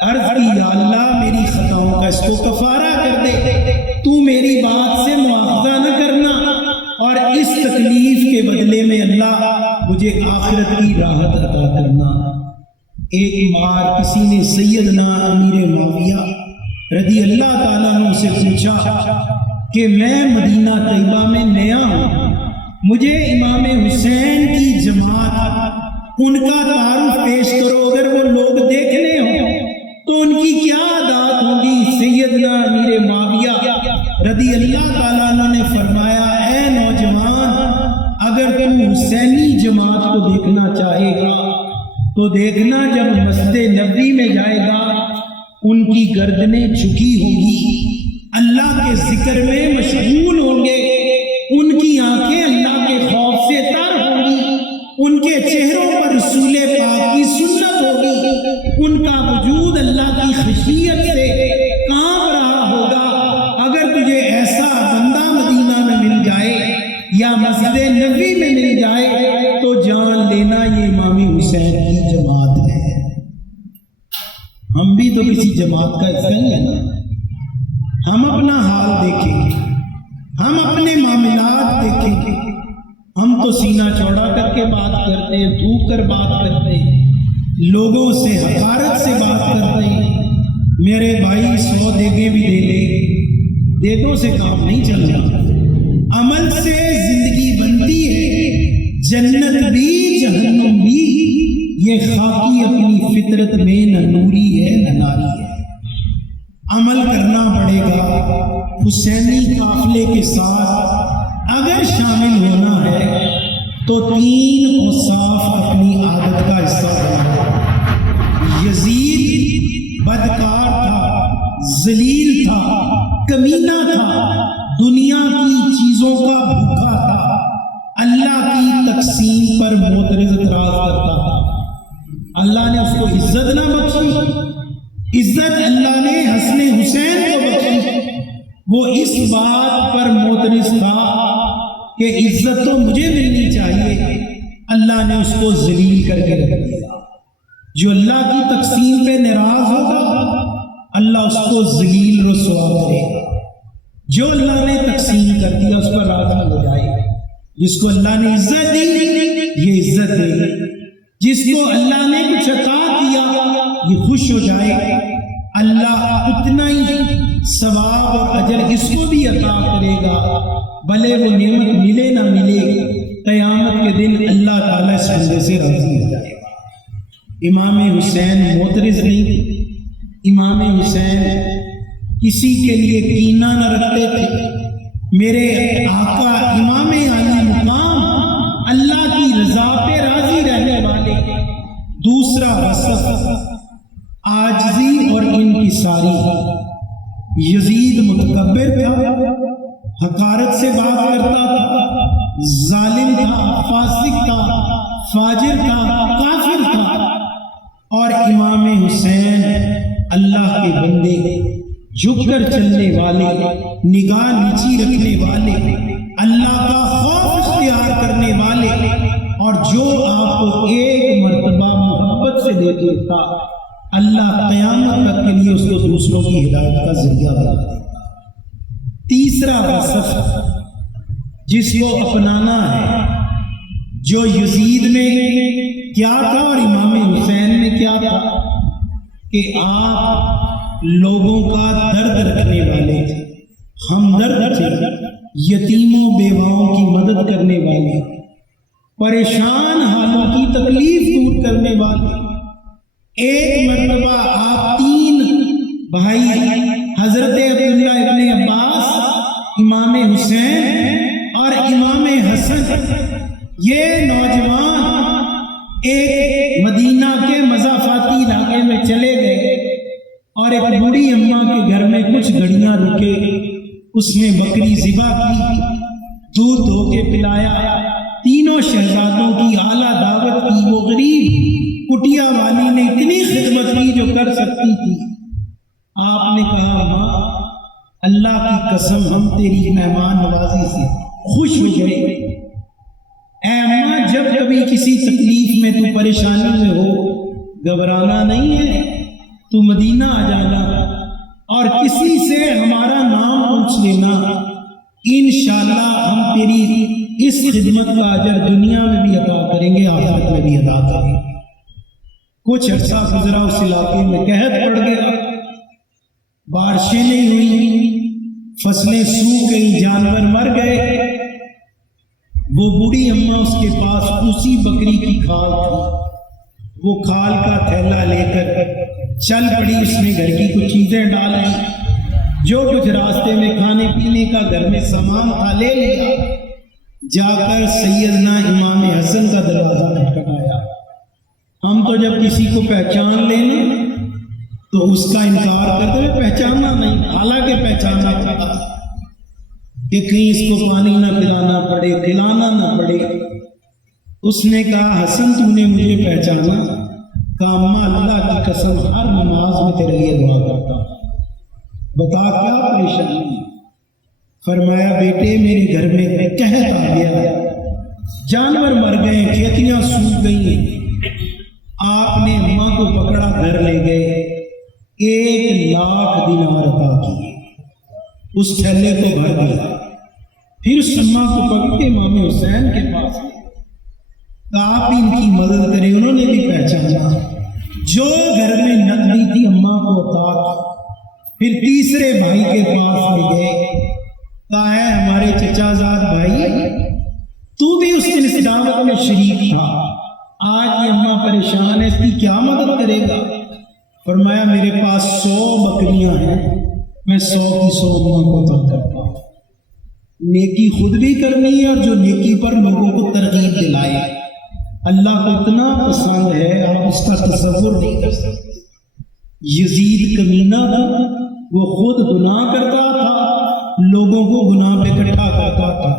عرض کی یا اللہ میری خطاؤں کا اس کو کفارہ کر دے، تو میری بات سے مواخذہ نہ کرنا، اور اس تکلیف کے بدلے میں اللہ مجھے آخرت کی راحت عطا کرنا۔ ایک بار کسی نے سیدنا امیر معاویہ رضی اللہ تعالیٰ عنہ سے پوچھا کہ میں مدینہ طیبہ میں نیا ہوں، مجھے امام حسین کی جماعت، ان کا تعارف پیش کرو، اگر وہ لوگ دیکھنے ہوں تو ان کی کیا عادات ہوگی؟ سیدنا امیر معاویہ رضی اللہ تعالیٰ عنہ نے فرمایا اے نوجوان، اگر تم حسینی جماعت کو دیکھنا چاہے گا تو دیکھنا جب مسجد نبوی میں جائے گا ان کی گردنیں جھکی ہوں گی، اللہ کے ذکر میں مشغول ہوں گے، ان کی آنکھیں اللہ کے خوف سے تر ہوں گی، ان کے چہروں پر رسول پاک کی سنت ہوگی، ان کا وجود اللہ کی خشیت سے کانپ رہا ہوگا۔ اگر تجھے ایسا بندہ مدینہ میں مل جائے یا مسجد نبوی میں مل جائے تو جان لینا یہ امام حسین کی جماعت ہے۔ ہم بھی تو کسی جماعت کا حصہ ہی ہے نا۔ ہم اپنا حال دیکھیں گے، ہم اپنے معاملات دیکھیں گے، ہم تو سینہ چوڑا کر کے بات کرتے ہیں، تھوک کر بات کرتے ہیں، لوگوں سے حقارت سے بات کرتے ہیں۔ میرے بھائی 100 دیگیں بھی دے لے، دیگوں سے کام نہیں چلنا، عمل سے زندگی بنتی ہے، جنت بھی جہنم بھی۔ یہ خاکی اپنی فطرت میں نہ نوری ہے نہ ناری ہے۔ عمل کرنا پڑے گا، حسینی قافلے کے ساتھ اگر شامل ہونا ہے تو 3 اوصاف اپنی عادت کا حصہ بنا۔ یزید بدکار تھا، ذلیل تھا، کمینہ تھا، دنیا کی چیزوں کا بھوکا تھا، اللہ کی تقسیم پر معترض اعتراض کرتا تھا۔ اللہ نے اس کو عزت نہ بخشی، عزت اللہ نے حسن حسین کو بخشی۔ وہ اس بات پر معترض تھا کہ عزت تو مجھے ملنی چاہیے، اللہ نے اس کو ذلیل کر کے رکھ دیا۔ جو اللہ کی تقسیم پہ ناراض ہوگا اللہ اس کو ذلیل رسوا کرے گا، جو اللہ نے تقسیم کر دیا اس پر راضی ہو جائے گا۔ جس کو اللہ نے عزت دی یہ عزت دے گا، جس کو اللہ نے کچھ عطا کیا یہ خوش ہو جائے گا، اللہ اتنا ہی ثواب اور اجر اس کو بھی عطا کرے گا، بھلے وہ نعمت ملے نہ ملے، قیامت کے دن اللہ تعالیٰ اس بندے سے راضی ہو جائے گا۔ امام حسین معترض نہیں، امام حسین کسی کے لیے کینہ نہ رکھتے تھے۔ میرے آقا امام عالی مقام اللہ کی رضا پہ راضی رہنے والے۔ دوسرا وصف عاجزی اور انکساری۔ یزید متکبر تھا، حقارت سے بات کرتا تھا، ظالم تھا، فاسق تھا، فاجر تھا، کافر تھا، اور امام حسین اللہ کے بندے، جھک کر چلنے والے، نگاہ نیچی رکھنے والے، اللہ کا خوف اختیار کرنے والے، اور جو آپ کو ایک مرتبہ محبت سے دیتے تھا اللہ قیامت تک کے لیے اس کو دوسروں کی ہدایت کا ذریعہ بنا دیتا۔ تیسرا وصف جس کو اپنانا ہے، جو یزید میں کیا تھا اور امام حسین میں کیا تھا، کہ آپ لوگوں کا درد رکھنے والے تھے، ہمدرد تھے، یتیموں بیواؤں کی مدد کرنے والے، پریشان حالوں کی تکلیف دور کرنے والے۔ ایک مرتبہ آپ 3 بھائی حضرت عبداللہ ابن عباس، امام حسین اور امام حسن، یہ نوجوان ایک مدینہ کے مضافاتی علاقے میں چلے گئے اور ایک بوڑھی اماں کے گھر میں کچھ گھڑیاں رکے، اس نے بکری ذبح کی، دودھ دھو کے پلایا، تینوں شہزادوں کی اعلیٰ دعوت کی۔ وہ غریب کٹیا والی نے اتنی خدمت کی جو کر سکتی تھی۔ آپ نے کہا ماں اللہ کی قسم ہم تیری مہمان نوازی سے خوش ہو گئے، اے اماں جب کبھی کسی تکلیف میں تو پریشانی میں ہو گھبرانا نہیں ہے، تو مدینہ آ جانا اور کسی سے ہمارا نام پوچھ لینا، انشاءاللہ ہم تیری اس خدمت کا اجر دنیا میں بھی عطا کریں گے، آخرت میں بھی عطا کریں گے۔ کچھ عرصہ گزرا، اس علاقے میں قحط پڑ گیا، بارشیں نہیں ہوئی، فصلیں سوکھ گئی، جانور مر گئے۔ وہ بوڑھی اماں اس کے پاس اسی بکری کی کھال تھی، وہ کھال کا تھیلا لے کر چل پڑی، اس نے گھر کی کچھ چیزیں ڈالیں، جو کچھ راستے میں کھانے پینے کا گھر میں سامان تھا لے لیا، جا کر سیدنا امام حسن کا دروازہ کھٹکھٹایا۔ ہم تو جب کسی کو پہچان لینا تو اس کا انکار کرتے ہوئے پہچاننا نہیں، حالانکہ پہچانا تھا کہ کہیں اس کو پانی نہ پلانا پڑے، کھلانا نہ پڑے۔ اس نے کہا حسن تو نے مجھے پہچانا؟ کہا ماں اللہ کی قسم ہر نماز میں تیرے لیے دعا کرتا ہوں، بتا کیا پریشانی ہے؟ فرمایا بیٹے میرے گھر میں قحط آ گیا، جانور مر گئے، کھیتیاں سوکھ گئی، آپ نے ماں کو پکڑا گھر لے گئے، 1 لاکھ دینار عطا کیے، اس تھیلے کو بھر دیا، پھر اس اماں کو پکڑ کے امام حسین کے پاس گئے، آپ ان کی مدد کریں۔ انہوں نے بھی پہچانا جو گھر میں نقدی تھی اماں کو عطا کی۔ پھر تیسرے بھائی کے پاس لے گئے، کہا ہے ہمارے چچا زاد بھائی، تو بھی اس دن اس دعوت میں شریک تھا، آج یہ اماں پریشان ہے، اس کی کیا مدد کرے گا؟ فرمایا میرے پاس 100 بکریاں ہیں، میں 100 کی 100 اماں کو عطا کرتا ہوں۔ نیکی خود بھی کرنی ہے اور جو نیکی پر لوگوں کو ترغیب دلائے۔ اللہ کو اتنا پسند ہے آپ اس کا تصور نہیں کر سکتے۔ یزید کمینہ تھا، وہ خود گناہ کرتا تھا، لوگوں کو گناہ پہ اکٹھا کرتا تھا۔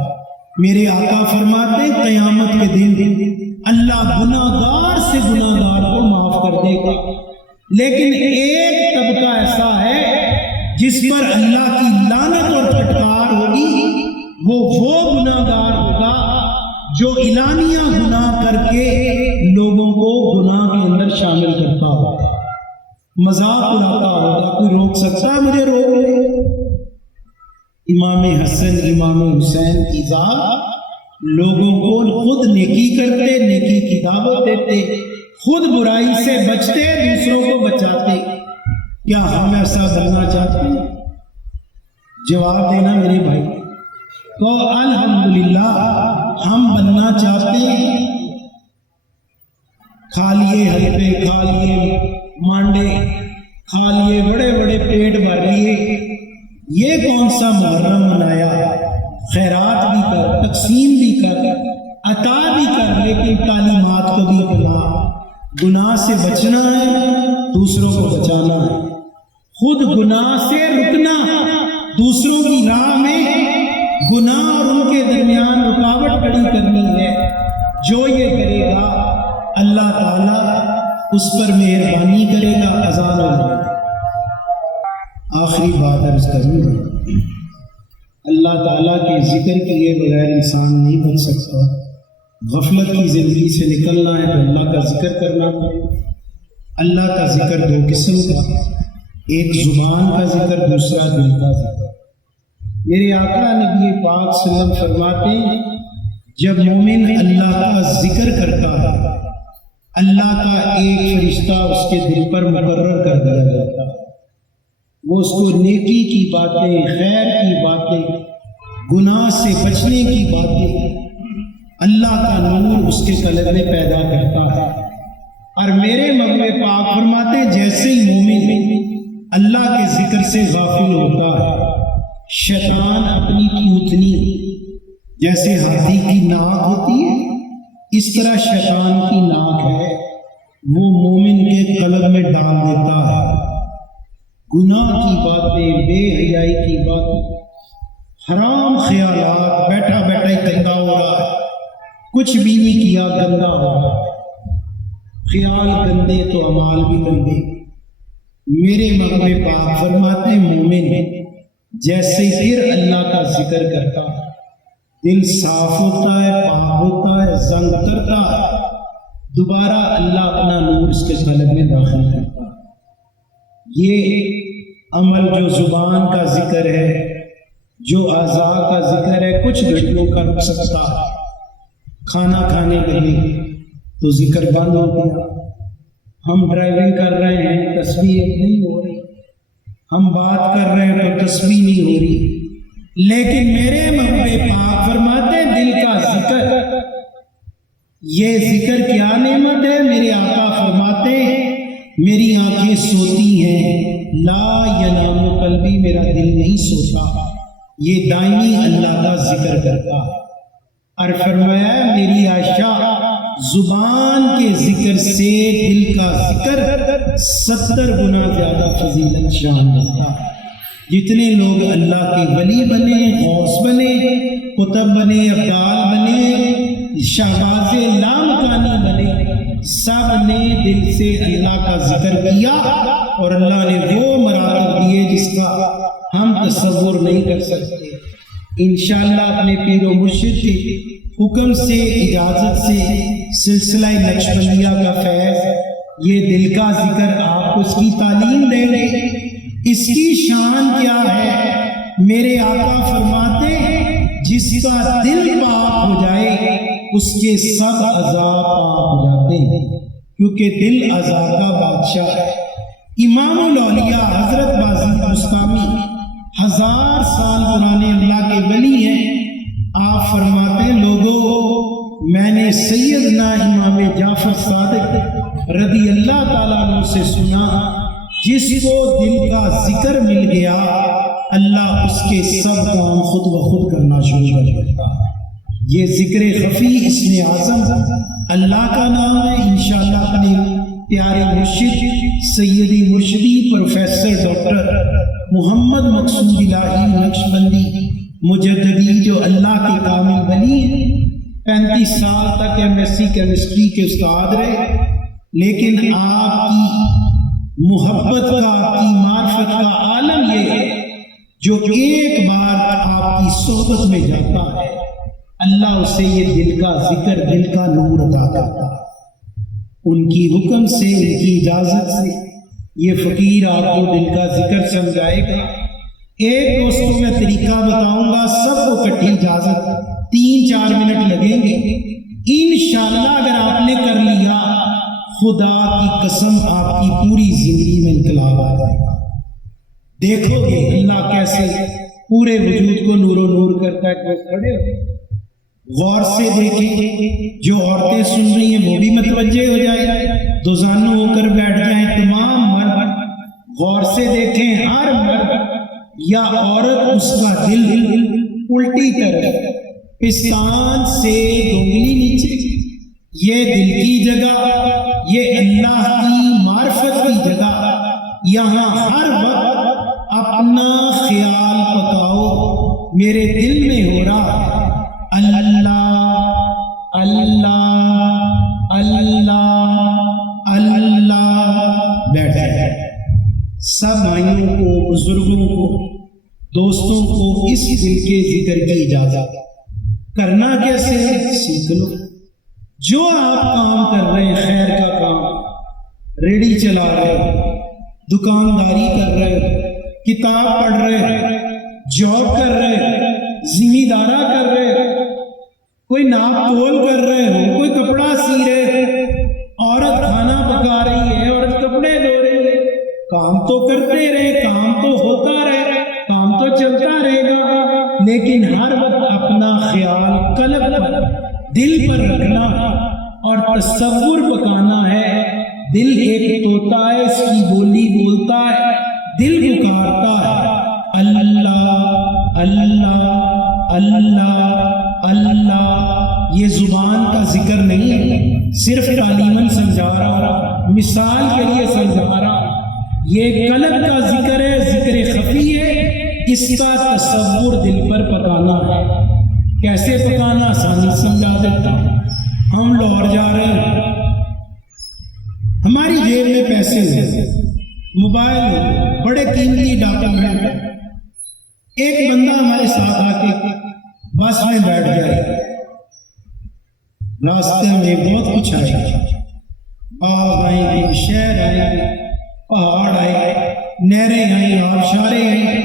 میرے آقا فرماتے قیامت کے دن اللہ گناہ گار سے گناہ گار کو معاف کر دے گا، لیکن ایک طبقہ ایسا ہے جس پر اللہ کی لعنت اور پھٹکار ہوگی، وہ گناہ گار ہوگا جو اعلانیہ گناہ کر کے لوگوں کو گناہ کے اندر شامل کرتا ہوگا، مذاق اڑاتا ہوگا۔ کوئی روک سکتا ہے مجھے روک لے؟ امام حسن امام حسین کی ذات لوگوں کو خود نیکی کرتے، نیکی کی دعوت دیتے، خود برائی سے بچتے، دوسروں کو بچاتے۔ کیا ہم ایسا بننا چاہتے ہیں؟ جواب دینا میرے بھائی کو الحمدللہ ہم بننا چاہتے ہیں۔ کھا لیے حلوے، کھا لیے مانڈے، کھا لیے بڑے بڑے پیٹ بھر لیے، یہ کون سا محرم منایا؟ خیرات بھی کر، تقسیم بھی کر، عطا بھی کر، لیکن تعلیمات کو بھی اپنا۔ گناہ سے بچنا ہے، دوسروں کو بچانا ہے، خود گناہ سے رکنا، دوسروں کی راہ میں گناہ اور ان کے درمیان رکاوٹ کھڑی کرنی ہے۔ جو یہ کرے گا اللہ تعالیٰ اس پر مہربانی کرے گا۔ اذان ہو جائے۔ آخری بات عرض کروں گا، اللہ تعالیٰ کے ذکر کیے بغیر انسان نہیں بن سکتا۔ غفلت کی زندگی سے نکلنا ہے تو اللہ کا ذکر کرنا پڑے۔ اللہ کا ذکر 2 قسم کا، ایک زبان کا ذکر، دوسرا دل کا ذکر۔ میرے آقا نبی پاک صلی اللہ علیہ وسلم فرماتے ہیں جب مومن اللہ کا ذکر کرتا ہے، اللہ کا ایک فرشتہ اس کے دل پر مقرر کر دیا جاتا ہے، وہ اس کو نیکی کی باتیں، خیر کی باتیں، گناہ سے بچنے کی باتیں، اللہ کا نور اس کے قلب میں پیدا کرتا ہے۔ اور میرے مغوے پاک فرماتے جیسے ہی مومن اللہ کے ذکر سے غافل ہوتا ہے، شیطان اپنی کیوتنی جیسے ہاتھی کی ناک ہوتی ہے، اس طرح شیطان کی ناک ہے، وہ مومن کے قلب میں ڈال دیتا ہے۔ گناہ کی باتیں، بے حیائی کی باتیں، حرام خیالات، بیٹھا بیٹھا ہی گندا ہو رہا ہے، کچھ بھی نہیں کیا گندا ہو رہا ہے۔ خیال گندے تو اعمال بھی گندے۔ میرے مغوے پاک فرماتے ہیں مومن جیسے پھر اللہ کا ذکر کرتا ہے، دل صاف ہوتا ہے، پاک ہوتا ہے، زنگ کرتا ہے، دوبارہ اللہ اپنا نور اس کے قلب میں داخل کرتا ہے۔ یہ عمل جو زبان کا ذکر ہے، جو اعضاء کا ذکر ہے، کچھ گھڑیوں کا رک سکتا ہے۔ کھانا کھانے لگے تو ذکر بند ہو گیا، ہم ڈرائیونگ کر رہے ہیں تسبیح نہیں ہو رہی، ہم بات کر رہے ہیں تو تسبیح نہیں ہو رہی۔ لیکن میرے مغوے پاک فرماتے دل کا ذکر، یہ ذکر کیا نعمت ہے؟ میرے آقا فرماتے میری آنکھیں سوتی ہیں، لا ینام قلبی، میرا دل نہیں سوتا، یہ دائمی اللہ کا ذکر کرتا ہے۔ اور فرمایا میری عائشہ زبان کے ذکر سے دل کا ذکر 70 گنا زیادہ فضیلت شان ہوتا ہے۔ جتنے لوگ اللہ کے ولی بنے، غوث بنے، قطب بنے، ابدال بنے، شہباز لامکانی بنے، سب نے دل سے اللہ کا ذکر کیا اور اللہ نے وہ مراتب دیے جس کا ہم تصور نہیں کر سکتے۔ انشاءاللہ اپنے پیر و مرشد کے حکم سے، اجازت سے، سلسلہ نقشبندیہ کا فیض، یہ دل کا ذکر آپ کو اس کی تعلیم دیں گے۔ اس کی شان کیا ہے؟ میرے آقا فرماتے جس کا دل پاک ہو جائے اس کے سب عذاب پاک ہو جاتے ہیں، کیونکہ دل عذاب کا بادشاہ ہے۔ امام الاولیاء حضرت بازی بستامی 1000 سال پرانے اللہ کے ولی ہیں۔ آپ فرماتے ہیں لوگوں، میں نے سیدنا امام جعفر صادق رضی اللہ تعالیٰ عنہ سے سنا، جس کو دل کا ذکر مل گیا اللہ اس کے سب کام خود بخود کرنا شروع کر دیتا ہے۔ یہ ذکر خفی اسم اعظم اللہ کا نام ہے۔ انشاءاللہ اپنے پیارے مرشد سیدی مرشدی پروفیسر ڈاکٹر محمد مقصود الہی نقشبندی مجددی جو اللہ کے کامل ولی ہیں، 35 سال تک MSc کیمسٹری کے استاد رہے، لیکن آپ کی محبت کا، آپ کی معرفت کا عالم یہ ہے جو ایک بار آپ کی صحبت میں جاتا ہے اللہ اسے یہ دل کا ذکر، دل کا نور عطا کرتا ہے۔ ان کی حکم سے، ان کی اجازت سے یہ فقیر آپ کو دل کا ذکر سمجھائے گا۔ ایک دوستوں میں طریقہ بتاؤں گا، سب کو اکٹھی اجازت، 3-4 منٹ لگیں گے انشاءاللہ۔ اگر آپ نے کر لیا خدا کی قسم آپ کی پوری زندگی میں انقلاب آ جائے گا۔ دیکھو گے اللہ کیسے پورے وجود کو نور و نور کرتا ہے۔ کھڑے ہو غور سے دیکھیں، جو عورتیں سن رہی ہیں وہ بھی متوجہ ہو جائے، دوزانو ہو کر بیٹھ جائیں۔ تمام مرد غور سے دیکھیں، ہر مرد یا عورت اس کا دل الٹی طرف، پستان سے دونگلی نیچے، یہ دل کی جگہ، یہ اللہ کی معرفت کی جگہ۔ یہاں ہر وقت اپنا خیال پکاؤ، میرے دل میں ہو رہا ہے اللہ اللہ اللہ اللہ۔ بیٹھ جائے سب بھائیوں کو، بزرگوں کو، دوستوں کو اس دل کے ذکر کی اجازت۔ کرنا کیسے ہے سیکھ لو۔ جو آپ کام کر رہے ہیں، خیر کا کام، ریڑھی چلا رہے، دکانداری کر رہے، کتاب پڑھ رہے، جاب کر رہے، ذمہ دارہ کر رہے، کوئی ناپ تول کر رہے ہو، کوئی کپڑا سی رہے، عورت کھانا پکا رہی ہے، عورت کپڑے دھو رہی ہے، کام تو کرتے رہے، کام تو ہوتا رہے، کام تو چلتا رہے گا، لیکن ہر وقت اپنا خیال قلب پر، دل پر رکھنا اور تصور پکانا ہے۔ دل ایک طوطا ہے، اس کی بولی بولتا ہے، دل پکارتا ہے اللہ اللہ اللہ اللہ۔ یہ زبان کا ذکر نہیں ہے، صرف تعلیماً سمجھا رہا، مثال کے لیے سمجھا رہا۔ یہ قلب کا ذکر ہے، ذکر خفی ہے، اس کا تصور دل پر پکانا ہے۔ کیسے پکانا آسانی سمجھا دیتا ہوں۔ ہم لاہور جا رہے ہیں، ہماری جیب میں پیسے ہیں، موبائل ہو، بڑے قیمتی ڈاکومنٹ، ایک بندہ ہمارے ساتھ آ کے بس میں بیٹھ جائے، راستے میں بہت کچھ آئے گا، باغ آئیں گے، شہر آئیں گے، پہاڑ آئیں گے، نہریں آئیں، آبشاریں آئیں۔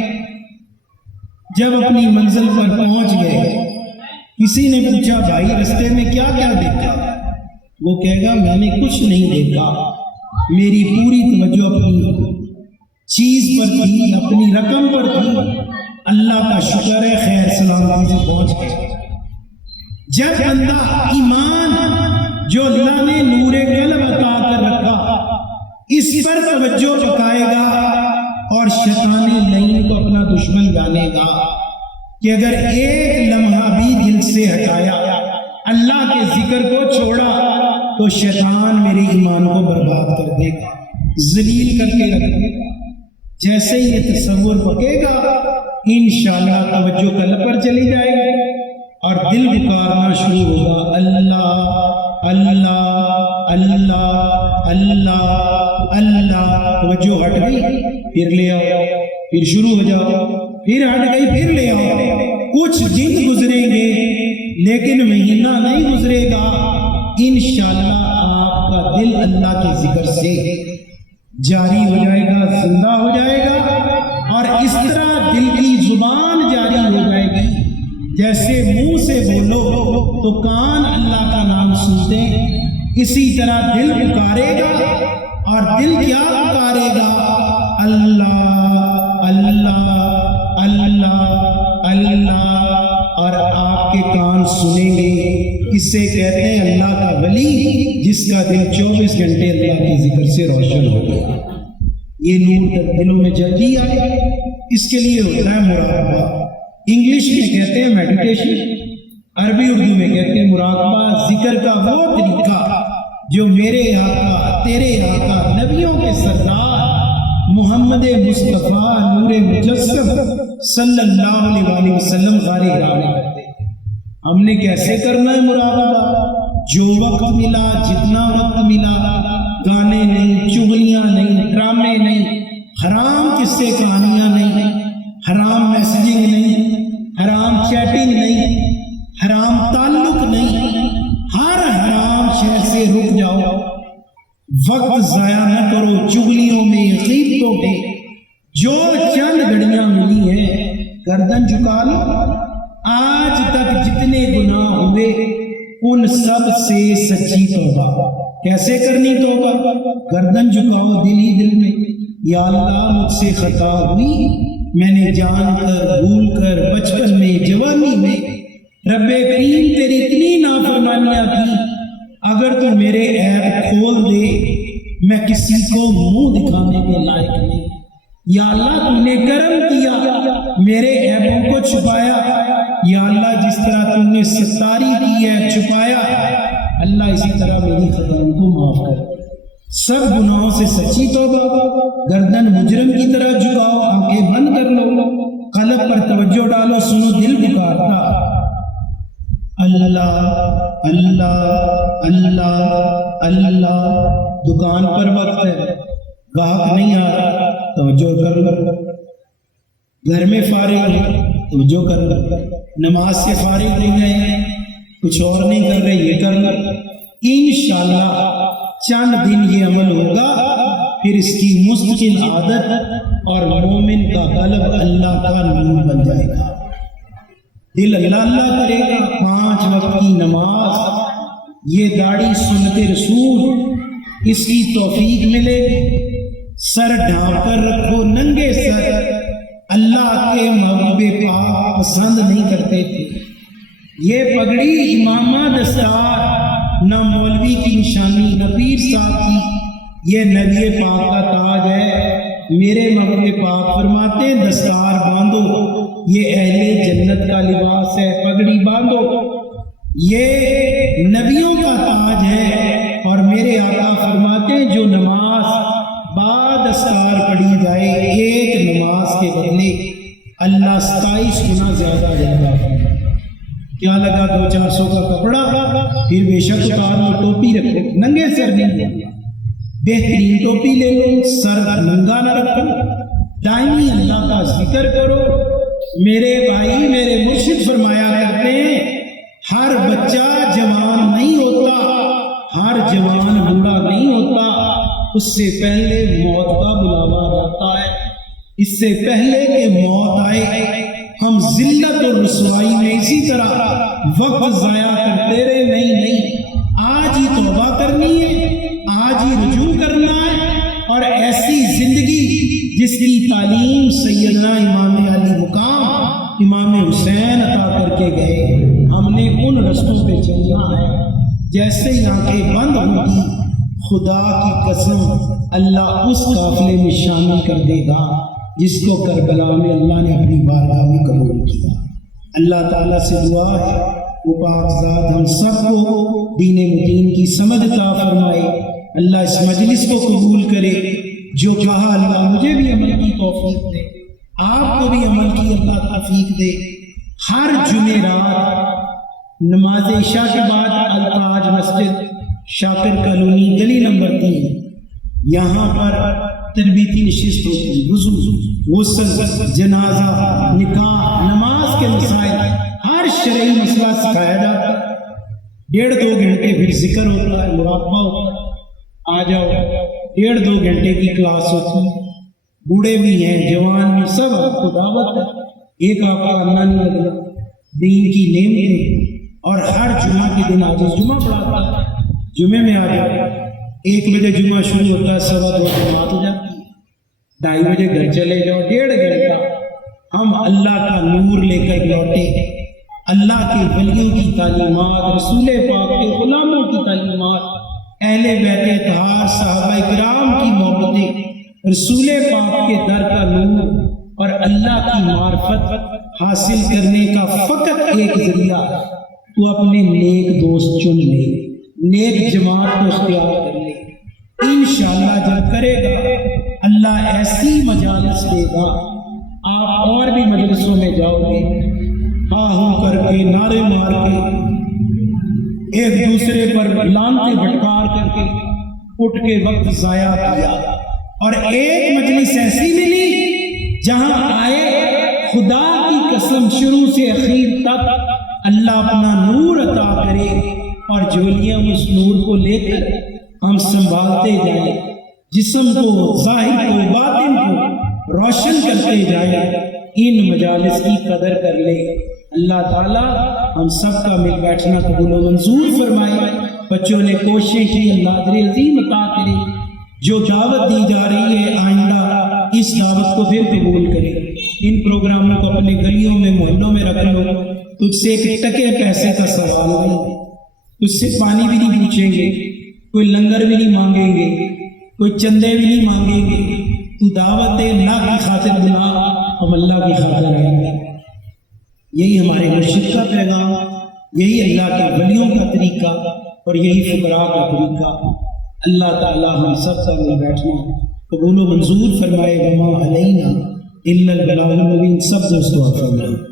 جب اپنی منزل پر پہنچ گئے، کسی نے پوچھا بھائی رستے میں کیا کیا دیکھا؟ وہ کہے گا میں نے کچھ نہیں دیکھا، میری پوری توجہ اپنی چیز پر تھی، اپنی رقم پر تھی، اللہ کا شکر ہے خیر سلامتی سے پہنچ گئے۔ جب بندہ ایمان جو اللہ نے نور قلب عطا کر رکھا اس پر توجہ پکائے گا اور شیطان لعین کو اپنا دشمن جانے گا کہ اگر ایک لمحہ بھی دل سے ہٹایا، اللہ کے ذکر کو چھوڑا تو شیطان میرے ایمان کو برباد کر دے گا، ذلیل کر کے رکھ دے گا۔ جیسے ہی یہ تصور پکے گا انشاءاللہ توجہ قلب پر چلی جائے گی اور دل پکارنا شروع ہوگا اللہ اللہ اللہ اللہ اللہ۔ توجہ ہٹ گئی پھر لے آؤ، پھر شروع ہو جاؤ، پھر ہٹ گئی پھر لے آؤ۔ کچھ دن گزریں گے لیکن مہینہ نہیں گزرے گا، انشاءاللہ آپ کا دل اللہ کے ذکر سے جاری ہو جائے گا، زندہ ہو جائے گا، اور اس طرح دل کی زبان جاری ہو جائے گی جیسے منہ سے بولو تو کان اللہ کا نام سنتے ہیں، اسی طرح دل پکارے گا، اور دل کیا پکارے گا؟ اللہ اللہ اللہ اللہ، اور آپ کے کان سنیں گے۔ اس سے کہتے ہیں اللہ کا ولی، جس کا دل 24 گھنٹے اللہ کے ذکر سے روشن ہو گیا، یہ نور دلوں میں جلدی آئے، اس کے لیے ہوتا ہے مراقبہ۔ انگلش میں کہتے ہیں میڈیٹیشن، عربی اردو میں کہتے ہیں مراقبہ۔ ذکر کا وہ طریقہ جو میرے آقا، تیرے آقا، نبیوں کے سردار محمد مصطفیٰ نور مجسم صلی اللہ علیہ وسلم غار حرا میں کرتے ہیں۔ ہم نے کیسے کرنا ہے مراقبہ؟ جو وقت ملا، جتنا وقت ملا، گانے نہیں، چغلیاں نہیں، ڈرامے نہیں، حرام قصے کہانیاں نہیں، حرام میسجنگ نہیں، حرام چیٹنگ نہیں، حرام تعلق نہیں، ہر حرام شے سے رک جاؤ، وقت ضائع نہ کرو چغلیوں میں، غیبتوں میں۔ جو چند گھڑیاں ملی ہیں گردن جھکا لو۔ آج تک جتنے گناہ ہوئے ان سب سے سچی توبہ۔ کیسے کرنی توبہ؟ گردن جھکاؤ دل ہی دل میں، یا اللہ مجھ سے خطا ہوئی، میں نے جان کر، بھول کر، بچپن میں، جوانی میں رب کریم تیری اتنی نافرمانیاں کی، اگر تو میرے عیب کھول دے میں کسی کو منہ دکھانے کے لائق نہیں۔ یا اللہ تو نے کرم کیا، میرے عیبوں کو چھپایا، یا اللہ جس طرح تم نے ستاری کی ہے، چھپایا، اللہ اسی طرح میری خطاؤں کو معاف کر۔ سب گناہوں سے سچی توبہ، گردن مجرم کی طرح جھکاؤ، آنکھیں بند کر لو، قلب پر توجہ ڈالو، سنو دل پکارتا اللہ اللہ اللہ اللہ۔ دکان پر وقت ہے، گاہک نہیں آ رہا، توجہ کر لو۔ گھر میں فارغ ہو، توجہ کر لو۔ نماز سے فارغ ہو گئے، کچھ اور نہیں کر رہے، یہ کر لو۔ انشاءاللہ چند دن یہ عمل ہوگا، پھر اس کی مستقل عادت، اور مومن کا قلب اللہ کا نور بن جائے گا، دل اللہ اللہ کرے گا۔ 5 وقت کی نماز، یہ داڑھی سنت رسول، اس کی توفیق ملے گی۔ سر ڈھانپ کر رکھو، ننگے سر، اللہ کے محبوب پاک پسند نہیں کرتے تھے۔ یہ پگڑی، امامہ، دستار نہ مولوی کی نشانی، نہ پیر صاحب کی، یہ نبی پاک کا تاج ہے۔ میرے محبوب پاک فرماتے ہیں دستار باندھو، یہ اہل جنت کا لباس ہے، پگڑی باندھو، یہ نبیوں کا تاج ہے۔ اور میرے آقا فرماتے ہیں جو نماز با دستار پڑھی جائے، ایک نماز کے بدلے اللہ 27 گنا زیادہ زیادہ۔ کیا لگا 200-400 کا کپڑا، پھر بے شک اتار لو، ٹوپی رکھو، ننگے سر نہیں، بہترین ٹوپی لے لو، سر ننگا نہ رکھو، دائمی اللہ کا ذکر کرو۔ میرے بھائی، میرے مرشد فرمایا کرتے ہیں ہر بچہ جوان نہیں ہوتا، ہر جوان بوڑھا نہیں ہوتا، اس سے پہلے موت کا بلاوا جاتا ہے۔ اس سے پہلے کہ موت آئے ہم ذلت اور رسوائی میں اسی طرح وقت ضائع کرتے رہے۔ نہیں، آج ہی توبہ کرنی ہے، آج ہی رجوع کرنا ہے، اور ایسی زندگی جس کی تعلیم سیدنا امام علی مقام امام حسین عطا کر کے گئے، ہم نے ان رستوں پہ چلنا ہے۔ جیسے ہی آنکھیں بند ہوگی، خدا کی قسم اللہ اس قافلے میں شامل کر دے گا جس کو کربلا میں اللہ نے اپنی بارگاہ میں قبول کیا۔ اللہ تعالیٰ سے دعا ہے وہ پاک ذات ہم سب کو دین متین کی سمجھ عطا فرمائے۔ اللہ اس مجلس کو قبول کرے، جو کہا اللہ مجھے بھی عمل کی توفیق دے، آپ کو بھی عمل کی اللہ توفیق دے۔ ہر جمعرات نماز عشاء کے بعد التاج مسجد، شاکر کالونی، گلی نمبر 3، یہاں پر تربیتی نشست ہوتی، وضو، غسل، جنازہ، نکاح، نماز کے مسائل، ہر شرعی مسئلہ سکھایا جاتا ہے۔ 1.5-2 گھنٹے پھر ذکر ہوتا ہے، مراقبہ ہوتا ہے۔ آ جاؤ، 1.5-2 گھنٹے کی کلاس ہوتی ہے، بوڑھے بھی ہیں، جوان بھی، سب آپ کو دعوت ہے۔ ایک آپ کا انا نہیں لگنا، دین کی نعمتیں، اور ہر جمعہ کے دن آج جمعہ پڑھاتا ہے، جمعے میں آ جائے، 1 بجے جمعہ شروع ہوتا ہے، 2:15 جماعت ہو جاتی ہے، 2:30 بجے گھر چلے جاؤ، 1.5 گھنٹہ ہم اللہ کا نور لے کر لوٹے، اللہ کے ولیوں کی تعلیمات، رسول پاک کے غلاموں کی تعلیمات، اہل بیت اطہار صحابہ کرام کی محبتیں، رسول پاک کے در کا نور اور اللہ کی معرفت حاصل کرنے کا فقط ایک ذریعہ، تو اپنے نیک دوست چن لے، نیک جماعت کو اختیار کر لے، انشاءاللہ جب کرے گا اللہ ایسی مجالس دے گا، آپ اور بھی مجلسوں میں جاؤ گے، ہاں کر کے نعرے مار کے ایک دوسرے پر لانتے بھٹکار کر کے اٹھ کے وقت ضائع کیا، اور ایک مجلس ایسی ملی جہاں آئے خدا کی قسم شروع سے اخیر تک اللہ اپنا نور عطا کرے، اور جولیاں اس نور کو لے کر ہم سنبھالتے جائیں، جسم کو، ظاہر کو، باطن کو روشن کرتے جائیں، ان مجالس کی قدر کر لے۔ اللہ تعالیٰ ہم سب کا مل بیٹھنا قبول و منظور فرمائے۔ بچوں نے کوشش کی، اللہ اجر عظیم عطا کرے۔ جو دعوت دی جا رہی ہے آئندہ اس دعوت کو پھر قبول کرے۔ ان پروگراموں کو اپنے گلیوں میں، محلوں میں رکھ لو، تجھ سے 1 ٹکے پیسے کا سوال نہیں، تجھ سے پانی بھی نہیں پوچھیں گے، کوئی لنگر بھی نہیں مانگیں گے، کوئی چندے بھی نہیں مانگیں گے، تو دعوت دے، اللہ کی خاطر بلا، ہم اللہ کی خاطر رہیں گے۔ یہی ہمارے مرشد کا پیغام، یہی اللہ کے ولیوں کا طریقہ، اور یہی فقراء کا طریقہ۔ اللہ تعالیٰ ہم سب کا مل بیٹھنا قبول و منظور فرمائے۔ وما علینا الا البلاغ المبین۔ سب دوستوں